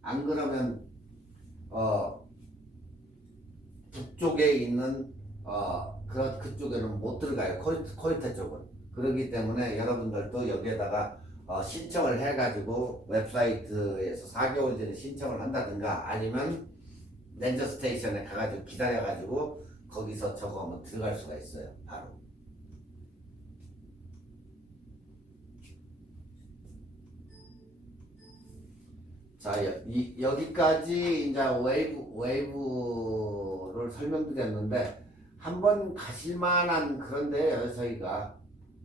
안 그러면 북쪽에 있는 그쪽에는 못 들어가요. 코요테 쪽은. 그렇기 때문에 여러분들도 여기에다가 신청을 해가지고 웹사이트에서 4개월 전에 신청을 한다든가 아니면 렌저 스테이션에 가가지고 기다려가지고 거기서 저거 하면 들어갈 수가 있어요. 바로. 자, 여기까지 이제 웨이브를 설명드렸는데 한번 가실만한 그런 데예요, 저희가.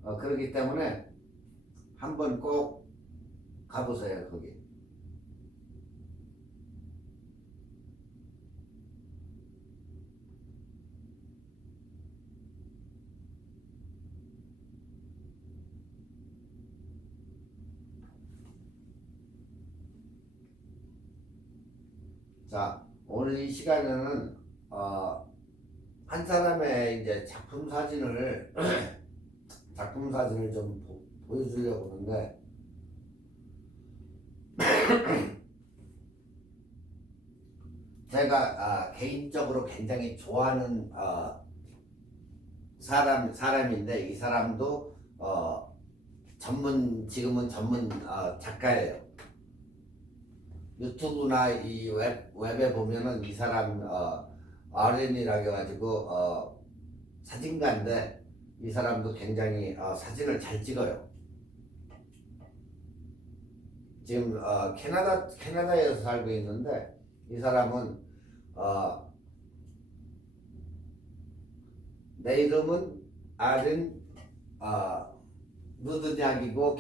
그렇기 때문에 한번 꼭 가보세요, 거기. 자, 오늘 이 시간에는 한 사람의 이제 작품 사진을 좀 보여주려고 하는데 제가 개인적으로 굉장히 좋아하는 사람인데 이 사람도 지금은 전문 작가예요. 유튜브나 이 웹에 보면은 이 사람 RN이라고 해가지고 사진가인데 이 사람도 굉장히 사진을 잘 찍어요. 지금 캐나다에서 살고 있는데 이 사람은 내 이름은 RN 루드작이고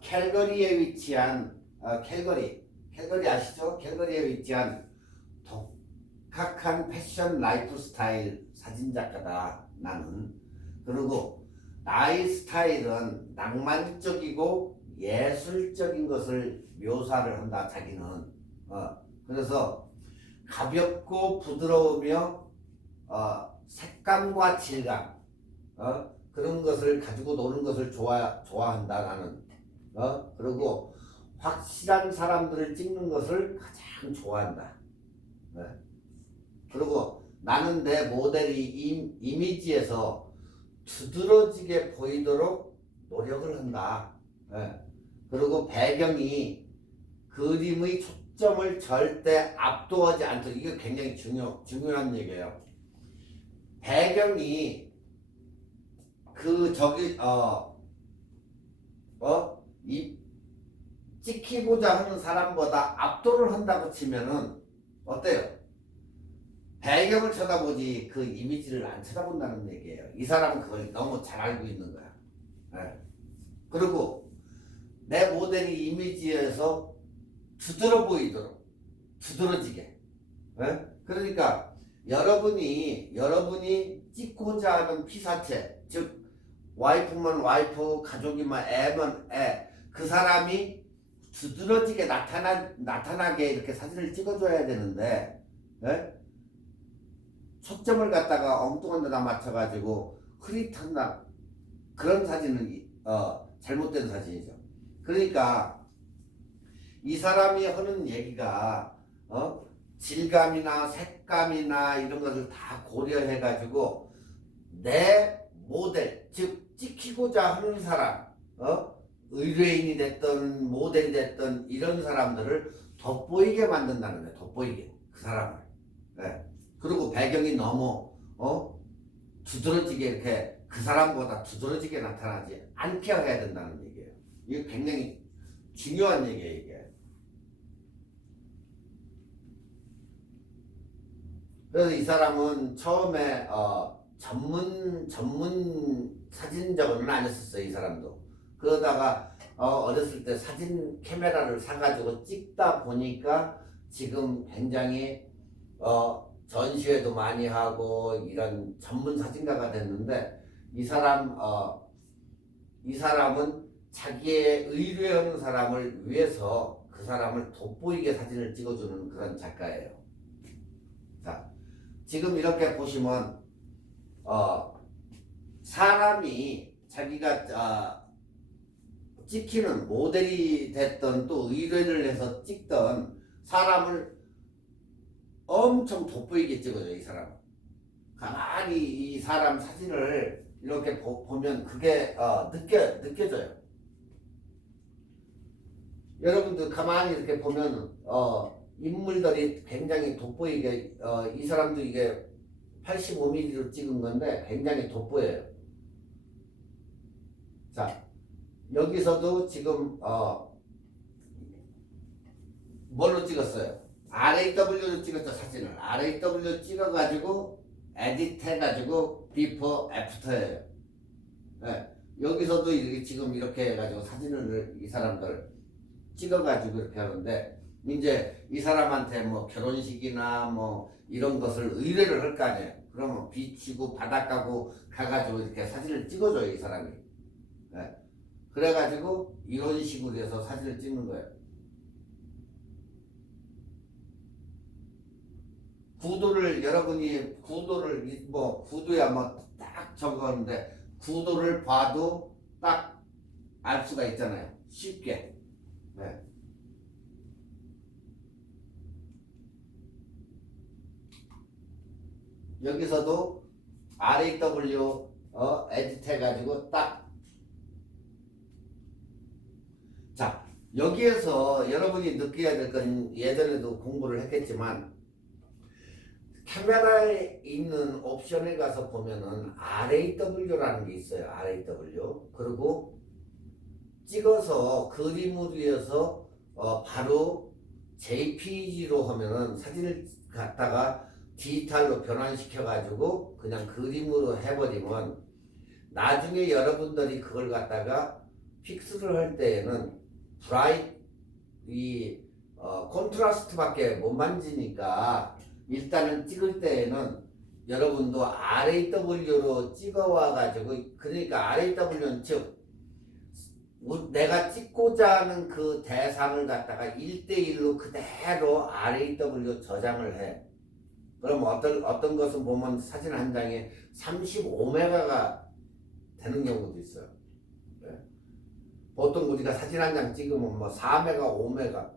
캘거리에 위치한 캘거리 아시죠? 캘거리에 위치한 독학한 패션 라이프 스타일 사진작가다 나는. 그리고 나의 스타일은 낭만적이고 예술적인 것을 묘사를 한다 자기는. 그래서 가볍고 부드러우며 색감과 질감 그런 것을 가지고 노는 것을 좋아한다 나는. 그리고 확실한 사람들을 찍는 것을 가장 좋아한다. 네. 그리고 나는 내 모델이 이미지에서 두드러지게 보이도록 노력을 한다. 네. 그리고 배경이 그림의 초점을 절대 압도하지 않도록, 이게 굉장히 중요한 얘기예요. 배경이 찍히고자 하는 사람보다 압도를 한다고 치면은 어때요? 배경을 쳐다보지 그 이미지를 안 쳐다본다는 얘기예요. 이 사람은 그걸 너무 잘 알고 있는 거야. 네. 그리고 내 모델이 이미지에서 두드러지게. 네? 그러니까 여러분이 찍고자 하는 피사체, 즉 와이프면 와이프, 가족이면 애면 애. 그 사람이 두드러지게 나타나게 이렇게 사진을 찍어줘야 되는데, 예? 초점을 갖다가 엉뚱한 데다 맞춰가지고 흐릿한 그런 사진은 잘못된 사진이죠. 그러니까 이 사람이 하는 얘기가 질감이나 색감이나 이런 것을 다 고려해가지고 내 모델, 즉 찍히고자 하는 사람, 의뢰인이 됐든 모델이 됐든 이런 사람들을 돋보이게 만든다는 거예요. 돋보이게 그 사람을. 네. 그리고 배경이 너무 두드러지게 이렇게 그 사람보다 두드러지게 나타나지 않게 해야 된다는 얘기예요. 이게 굉장히 중요한 얘기예요, 이게. 그래서 이 사람은 처음에 전문 사진작업은 안 했었어요, 이 사람도. 그러다가 어렸을 때 사진 카메라를 사가지고 찍다 보니까 지금 굉장히 전시회도 많이 하고 이런 전문 사진가가 됐는데 이 사람은 자기의 의뢰하는 사람을 위해서 그 사람을 돋보이게 사진을 찍어주는 그런 작가예요. 자, 지금 이렇게 보시면 사람이 자기가 찍히는 모델이 됐던 또 의뢰를 해서 찍던 사람을 엄청 돋보이게 찍어줘요, 이 사람은. 가만히 이 사람 사진을 이렇게 보면 그게 느껴져요. 여러분들 가만히 이렇게 보면 인물들이 굉장히 돋보이게 이 사람도 이게 85mm로 찍은 건데 굉장히 돋보여요. 자, 여기서도 지금 뭘로 찍었어요? RAW로 찍었죠, 사진을. RAW 찍어가지고 에디트해가지고 비포 애프터예요. 네. 여기서도 지금 이렇게 해가지고 사진을 이 사람들 찍어가지고 이렇게 하는데 이제 이 사람한테 뭐 결혼식이나 뭐 이런 것을 의뢰를 할 거 아니에요. 그러면 비치고 바닷가고 가가지고 이렇게 사진을 찍어줘요, 이 사람이. 네. 그래가지고 이런 식으로 해서 사진을 찍는 거예요. 구도를 여러분이 구도야 뭐 딱 적었는데 구도를 봐도 딱 알 수가 있잖아요. 쉽게. 네. 여기서도 RAW 에디트 해가지고 딱. 자, 여기에서 여러분이 느껴야 될 건 예전에도 공부를 했겠지만 카메라에 있는 옵션에 가서 보면은 RAW라는 게 있어요. RAW. 그리고 찍어서 그림을 위해서 바로 JPG로 하면은 사진을 갖다가 디지털로 변환시켜 가지고 그냥 그림으로 해버리면 나중에 여러분들이 그걸 갖다가 픽스를 할 때에는 콘트라스트밖에 못 만지니까 일단은 찍을 때에는 여러분도 RAW로 찍어와 가지고, 그러니까 RAW는 즉 내가 찍고자 하는 그 대상을 갖다가 1대1로 그대로 RAW 저장을 해. 그럼 어떤 것은 보면 사진 한 장에 35메가가 되는 경우도 있어요. 네. 보통 우리가 사진 한 장 찍으면 뭐 4메가, 5메가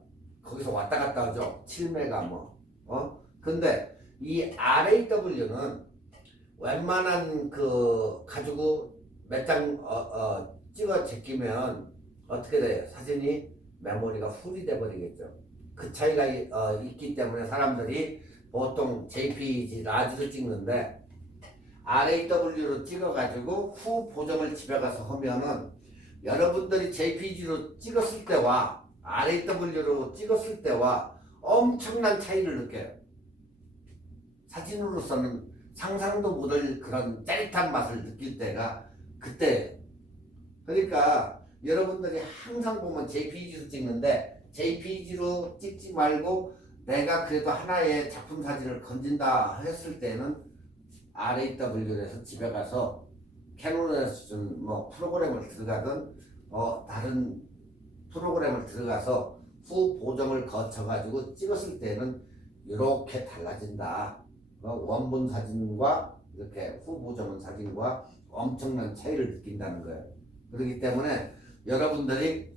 거기서 왔다 갔다 하죠. 7메가 근데 이 RAW는 웬만한 가지고 몇 장 찍어 제끼면 어떻게 돼요? 사진이 메모리가 풀이 돼 버리겠죠. 그 차이가 있기 때문에 사람들이 보통 JPG 라지로 찍는데 RAW로 찍어가지고 후 보정을 집에 가서 하면은 여러분들이 JPG로 찍었을 때와 RAW로 찍었을 때와 엄청난 차이를 느껴요. 사진으로서는 상상도 못할 그런 짜릿한 맛을 느낄 때가 그때예요. 그러니까 여러분들이 항상 보면 JPG로 찍는데 JPG로 찍지 말고 내가 그래도 하나의 작품 사진을 건진다 했을 때는 RAW에서 집에 가서 캐논에서 뭐 프로그램을 들어가든 다른 프로그램을 들어가서 후 보정을 거쳐가지고 찍었을 때는 이렇게 달라진다. 원본 사진과 이렇게 후 보정 사진과 엄청난 차이를 느낀다는 거예요. 그렇기 때문에 여러분들이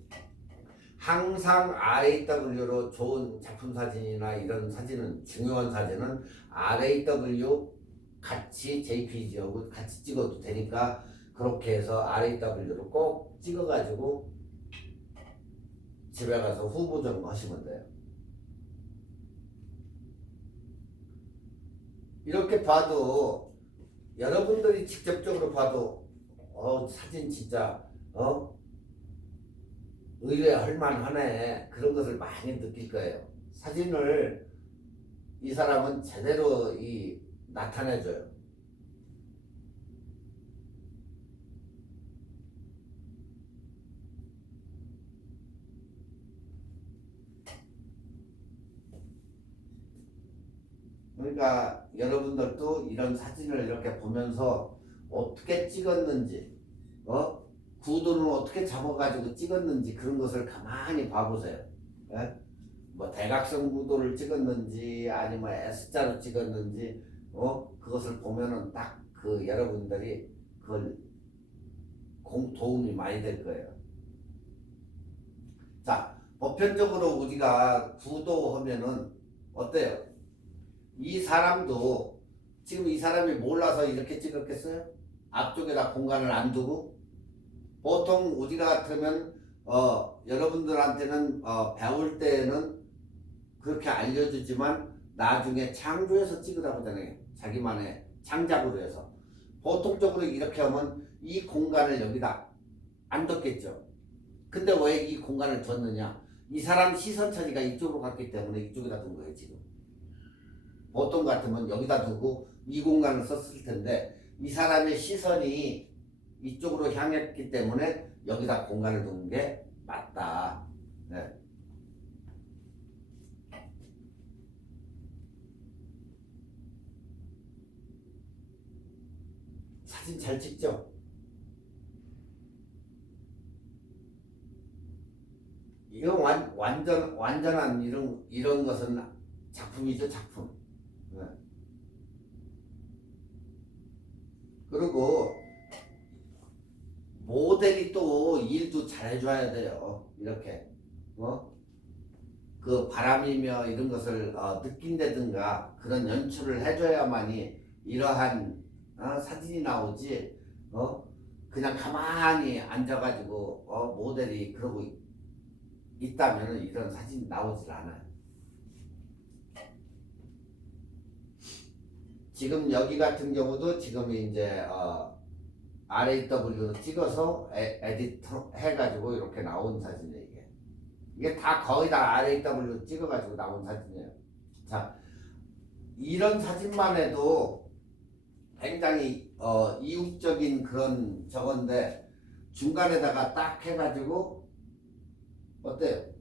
항상 RAW로 좋은 작품 사진이나 이런 사진은 중요한 사진은 RAW 같이 JPG하고 같이 찍어도 되니까 그렇게 해서 RAW로 꼭 찍어가지고 집에 가서 후보 좀 하시면 돼요. 이렇게 봐도 여러분들이 직접적으로 봐도 사진 진짜 의뢰할 만하네 그런 것을 많이 느낄 거예요. 사진을 이 사람은 제대로 나타내줘요. 그러니까 여러분들도 이런 사진을 이렇게 보면서 어떻게 찍었는지 구도는 어떻게 잡아가지고 찍었는지 그런 것을 가만히 봐보세요. 예? 뭐 대각선 구도를 찍었는지 아니면 S자로 찍었는지 그것을 보면은 딱 여러분들이 그걸 도움이 많이 될 거예요. 자, 보편적으로 우리가 구도하면은 어때요? 이 사람도 지금 이 사람이 몰라서 이렇게 찍었겠어요? 앞쪽에다 공간을 안 두고 보통 우리가 같으면 여러분들한테는 배울 때는 그렇게 알려주지만 나중에 창조해서 찍으라고 하잖아요. 자기만의 창작으로 해서 보통적으로 이렇게 하면 이 공간을 여기다 안 뒀겠죠. 근데 왜 이 공간을 뒀느냐? 이 사람 시선 처리가 이쪽으로 갔기 때문에 이쪽에다 둔 거예요. 지금 보통 같으면 여기다 두고 이 공간을 썼을 텐데 이 사람의 시선이 이쪽으로 향했기 때문에 여기다 공간을 두는 게 맞다. 네. 사진 잘 찍죠? 이거 완전한 이런 것은 작품이죠, 작품. 네. 그리고 모델이 또 일도 잘해줘야 돼요. 이렇게 그 바람이며 이런 것을 느낀다든가 그런 연출을 해줘야만이 이러한 사진이 나오지. 그냥 가만히 앉아가지고 모델이 그러고 있다면 이런 사진이 나오질 않아요. 지금 여기 같은 경우도 지금 이제 RAW로 찍어서 에디터 해가지고 이렇게 나온 사진이에요. 이게 다 거의 다 RAW로 찍어가지고 나온 사진이에요. 자, 이런 사진만 해도 굉장히 이국적인 그런 저건데 중간에다가 딱 해가지고 어때요?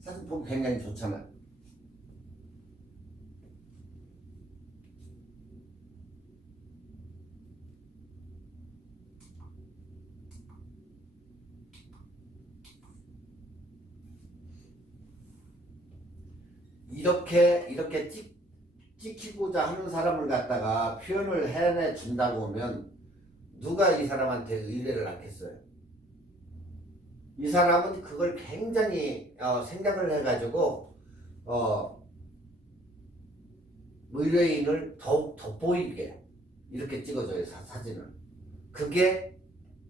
사진 보면 굉장히 좋잖아요. 이렇게 찍히고자 하는 사람을 갖다가 표현을 해내 준다고 하면 누가 이 사람한테 의뢰를 하겠어요? 이 사람은 그걸 굉장히 생각을 해가지고 의뢰인을 더욱 돋보이게 이렇게 찍어줘요. 사진을. 그게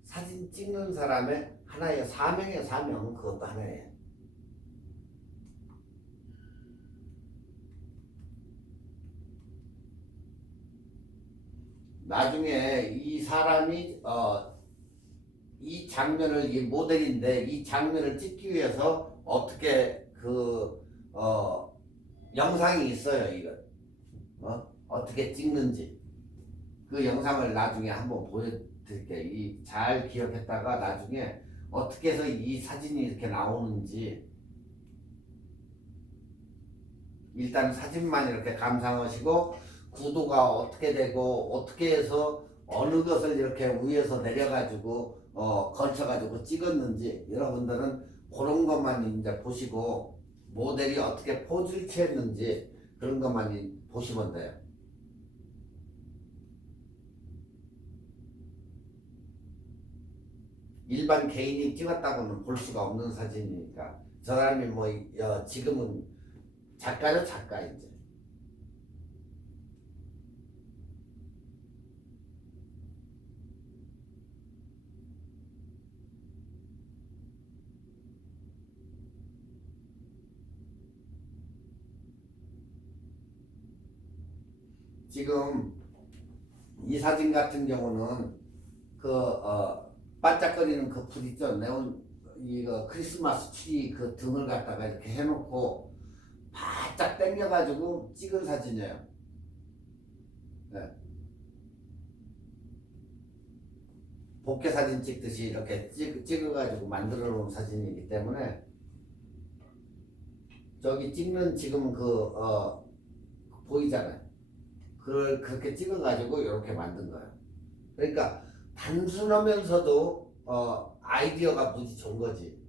사진 찍는 사람의 하나의 사명이에요. 사명. 그것도 하나예요. 나중에 이 사람이 이 장면을 이 모델인데 이 장면을 찍기 위해서 어떻게 영상이 있어요. 이거 어떻게 찍는지 그 영상을 나중에 한번 보여드릴게요. 잘 기억했다가 나중에 어떻게 해서 이 사진이 이렇게 나오는지 일단 사진만 이렇게 감상하시고 구도가 어떻게 되고 어떻게 해서 어느 것을 이렇게 위에서 내려가지고 걸쳐가지고 찍었는지 여러분들은 그런 것만 이제 보시고 모델이 어떻게 포즈를 취했는지 그런 것만 보시면 돼요. 일반 개인이 찍었다고는 볼 수가 없는 사진이니까 저 사람이 뭐 지금은 작가죠, 작가 이제. 지금 이 사진 같은 경우는 반짝거리는 그 불 있죠. 네온 이거 크리스마스 트리 그 등을 갖다가 이렇게 해놓고 바짝 당겨가지고 찍은 사진이에요. 네. 복개 사진 찍듯이 이렇게 찍어가지고 만들어 놓은 사진이기 때문에 저기 찍는 지금 보이잖아요. 그걸 그렇게 찍어가지고 이렇게 만든 거예요. 그러니까 단순하면서도 아이디어가 무지 좋은 거지.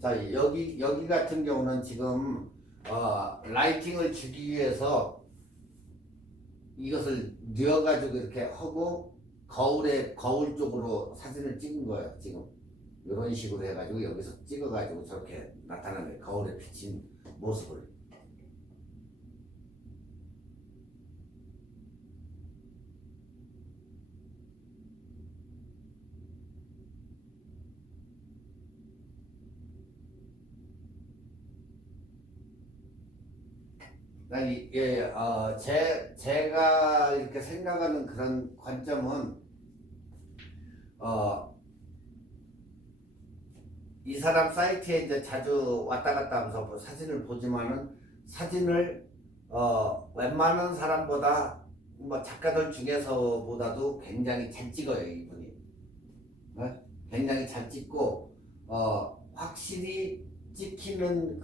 자, 여기 같은 경우는 지금 라이팅을 주기 위해서 이것을 뉘어가지고 이렇게 하고 거울 쪽으로 사진을 찍은 거예요. 지금 이런 식으로 해가지고 여기서 찍어가지고 저렇게 나타나는 거울에 비친 모습을. 제가 이렇게 생각하는 그런 관점은 이 사람 사이트에 이제 자주 왔다 갔다 하면서 뭐 사진을 보지만은 사진을 웬만한 사람보다 뭐 작가들 중에서보다도 굉장히 잘 찍어요, 이분이. 네? 굉장히 잘 찍고 확실히 찍히는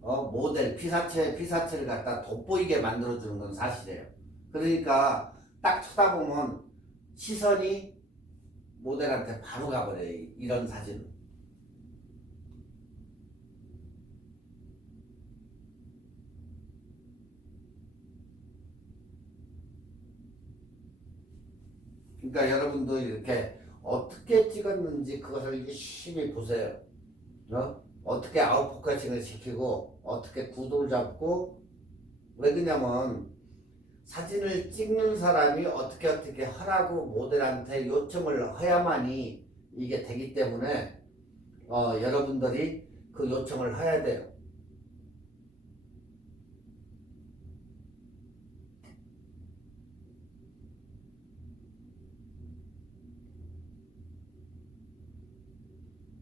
모델 피사체를 갖다 돋보이게 만들어주는 건 사실이에요. 그러니까 딱 쳐다보면 시선이 모델한테 바로 가버려요. 이런 사진은. 그러니까 여러분도 이렇게 어떻게 찍었는지 그것을 열심히 보세요. 어떻게 아웃포커싱을 시키고 어떻게 구도를 잡고. 왜 그러냐면 사진을 찍는 사람이 어떻게 하라고 모델한테 요청을 해야만이 이게 되기 때문에 여러분들이 그 요청을 해야 돼요.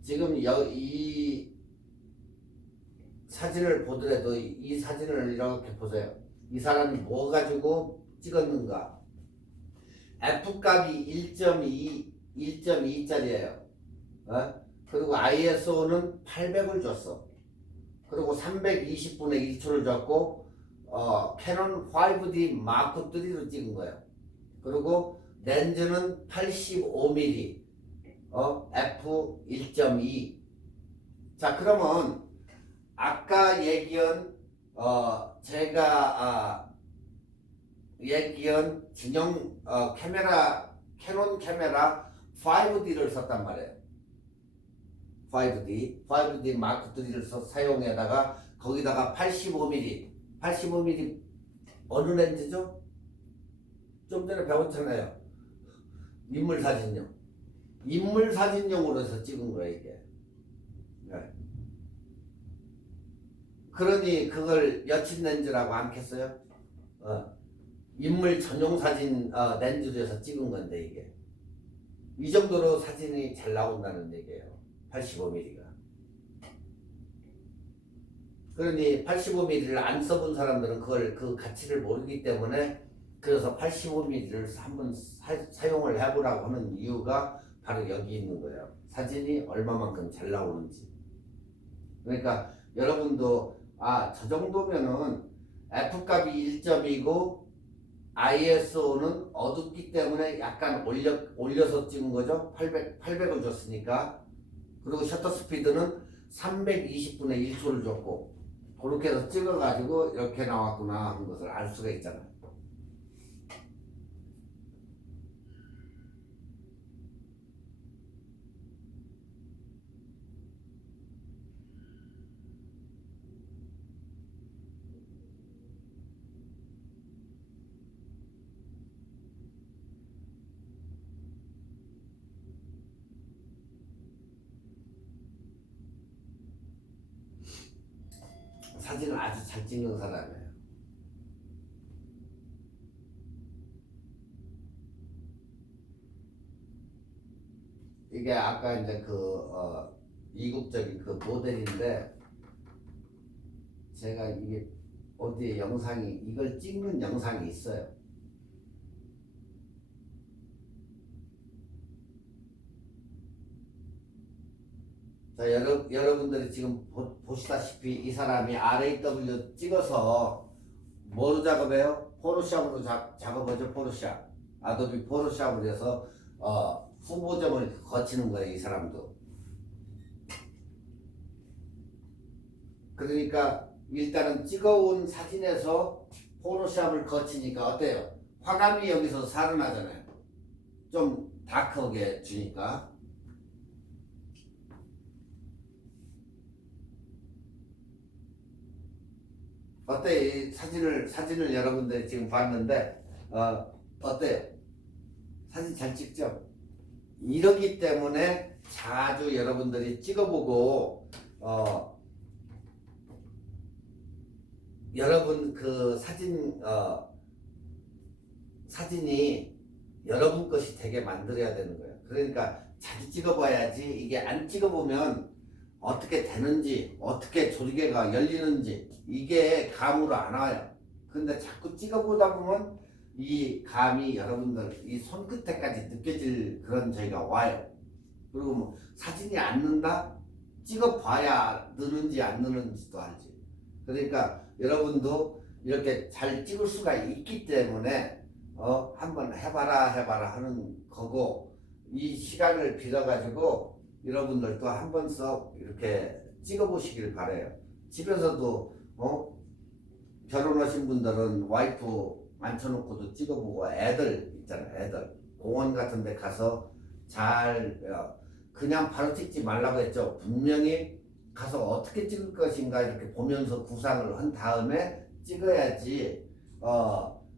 지금 이 사진을 보더라도 이 사진을 이렇게 보세요. 이 사람이 뭐 가지고 찍었는가. F값이 1.2짜리예요. 그리고 ISO는 800을 줬어. 그리고 320분의 1초를 줬고 캐논 5D 마크 3로 찍은 거예요. 그리고 렌즈는 85mm F1.2. 자, 그러면 아까 얘기한 제가 얘기한 진영 캐논 카메라 5D를 썼단 말이에요. 5D 마크 3를 사용해다가 거기다가 85mm 어느 렌즈죠? 좀 전에 배웠잖아요. 인물 사진용으로 해서 찍은 거예요, 이게. 네. 그러니 그걸 여친 렌즈라고 않겠어요? 인물 전용 사진 렌즈로 해서 찍은 건데 이게. 이 정도로 사진이 잘 나온다는 얘기예요. 85mm가. 그러니 85mm를 안 써본 사람들은 그걸 그 가치를 모르기 때문에 그래서 85mm를 한번 사용을 해보라고 하는 이유가 바로 여기 있는 거예요. 사진이 얼마만큼 잘 나오는지. 그러니까 여러분도 저 정도면은 F값이 1점이고 ISO는 어둡기 때문에 약간 올려서 찍은 거죠. 800을 줬으니까. 그리고 셔터 스피드는 320분의 1초를 줬고 그렇게 해서 찍어가지고 이렇게 나왔구나 하는 것을 알 수가 있잖아요. 사진을 아주 잘 찍는 사람이에요. 이게 아까 이제 이국적인 그 모델인데 제가 이게 어디에 영상이 이걸 찍는 영상이 있어요. 자, 여러분들이 지금 보시다시피 이 사람이 RAW 찍어서 뭐로 작업해요? 포토샵으로 작업하죠. 포토샵. 아도비 포토샵으로 해서 후보점을 거치는 거예요. 이 사람도. 그러니까 일단은 찍어온 사진에서 포토샵을 거치니까 어때요? 화감이 여기서 살아나잖아요. 좀 다크하게 주니까. 어때요? 이 사진을 여러분들이 지금 봤는데 어때요? 사진 잘 찍죠? 이러기 때문에 자주 여러분들이 찍어보고 여러분 그 사진이 여러분 것이 되게 만들어야 되는 거예요. 그러니까 자주 찍어봐야지. 이게 안 찍어보면 어떻게 되는지, 어떻게 조리개가 열리는지 이게 감으로 안 와요. 근데 자꾸 찍어보다 보면 이 감이 여러분들 이 손끝에까지 느껴질 그런 저희가 와요. 그리고 뭐 사진이 안 는다? 찍어봐야 느는지 안 느는지도 알지. 그러니까 여러분도 이렇게 잘 찍을 수가 있기 때문에 한번 해봐라 하는 거고, 이 시간을 빌어가지고 여러분들도 한 번씩 이렇게 찍어보시길 바래요. 집에서도 결혼하신 분들은 와이프 앉혀놓고도 찍어보고, 애들 있잖아요. 애들 공원 같은 데 가서 잘 그냥 바로 찍지 말라고 했죠. 분명히 가서 어떻게 찍을 것인가 이렇게 보면서 구상을 한 다음에 찍어야지.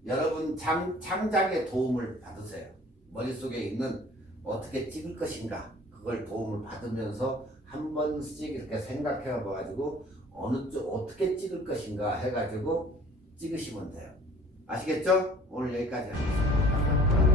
여러분 창작의 도움을 받으세요. 머릿속에 있는 어떻게 찍을 것인가 그걸 도움을 받으면서 한 번씩 이렇게 생각해 봐가지고 어느 쪽 어떻게 찍을 것인가 해가지고 찍으시면 돼요. 아시겠죠? 오늘 여기까지 하겠습니다.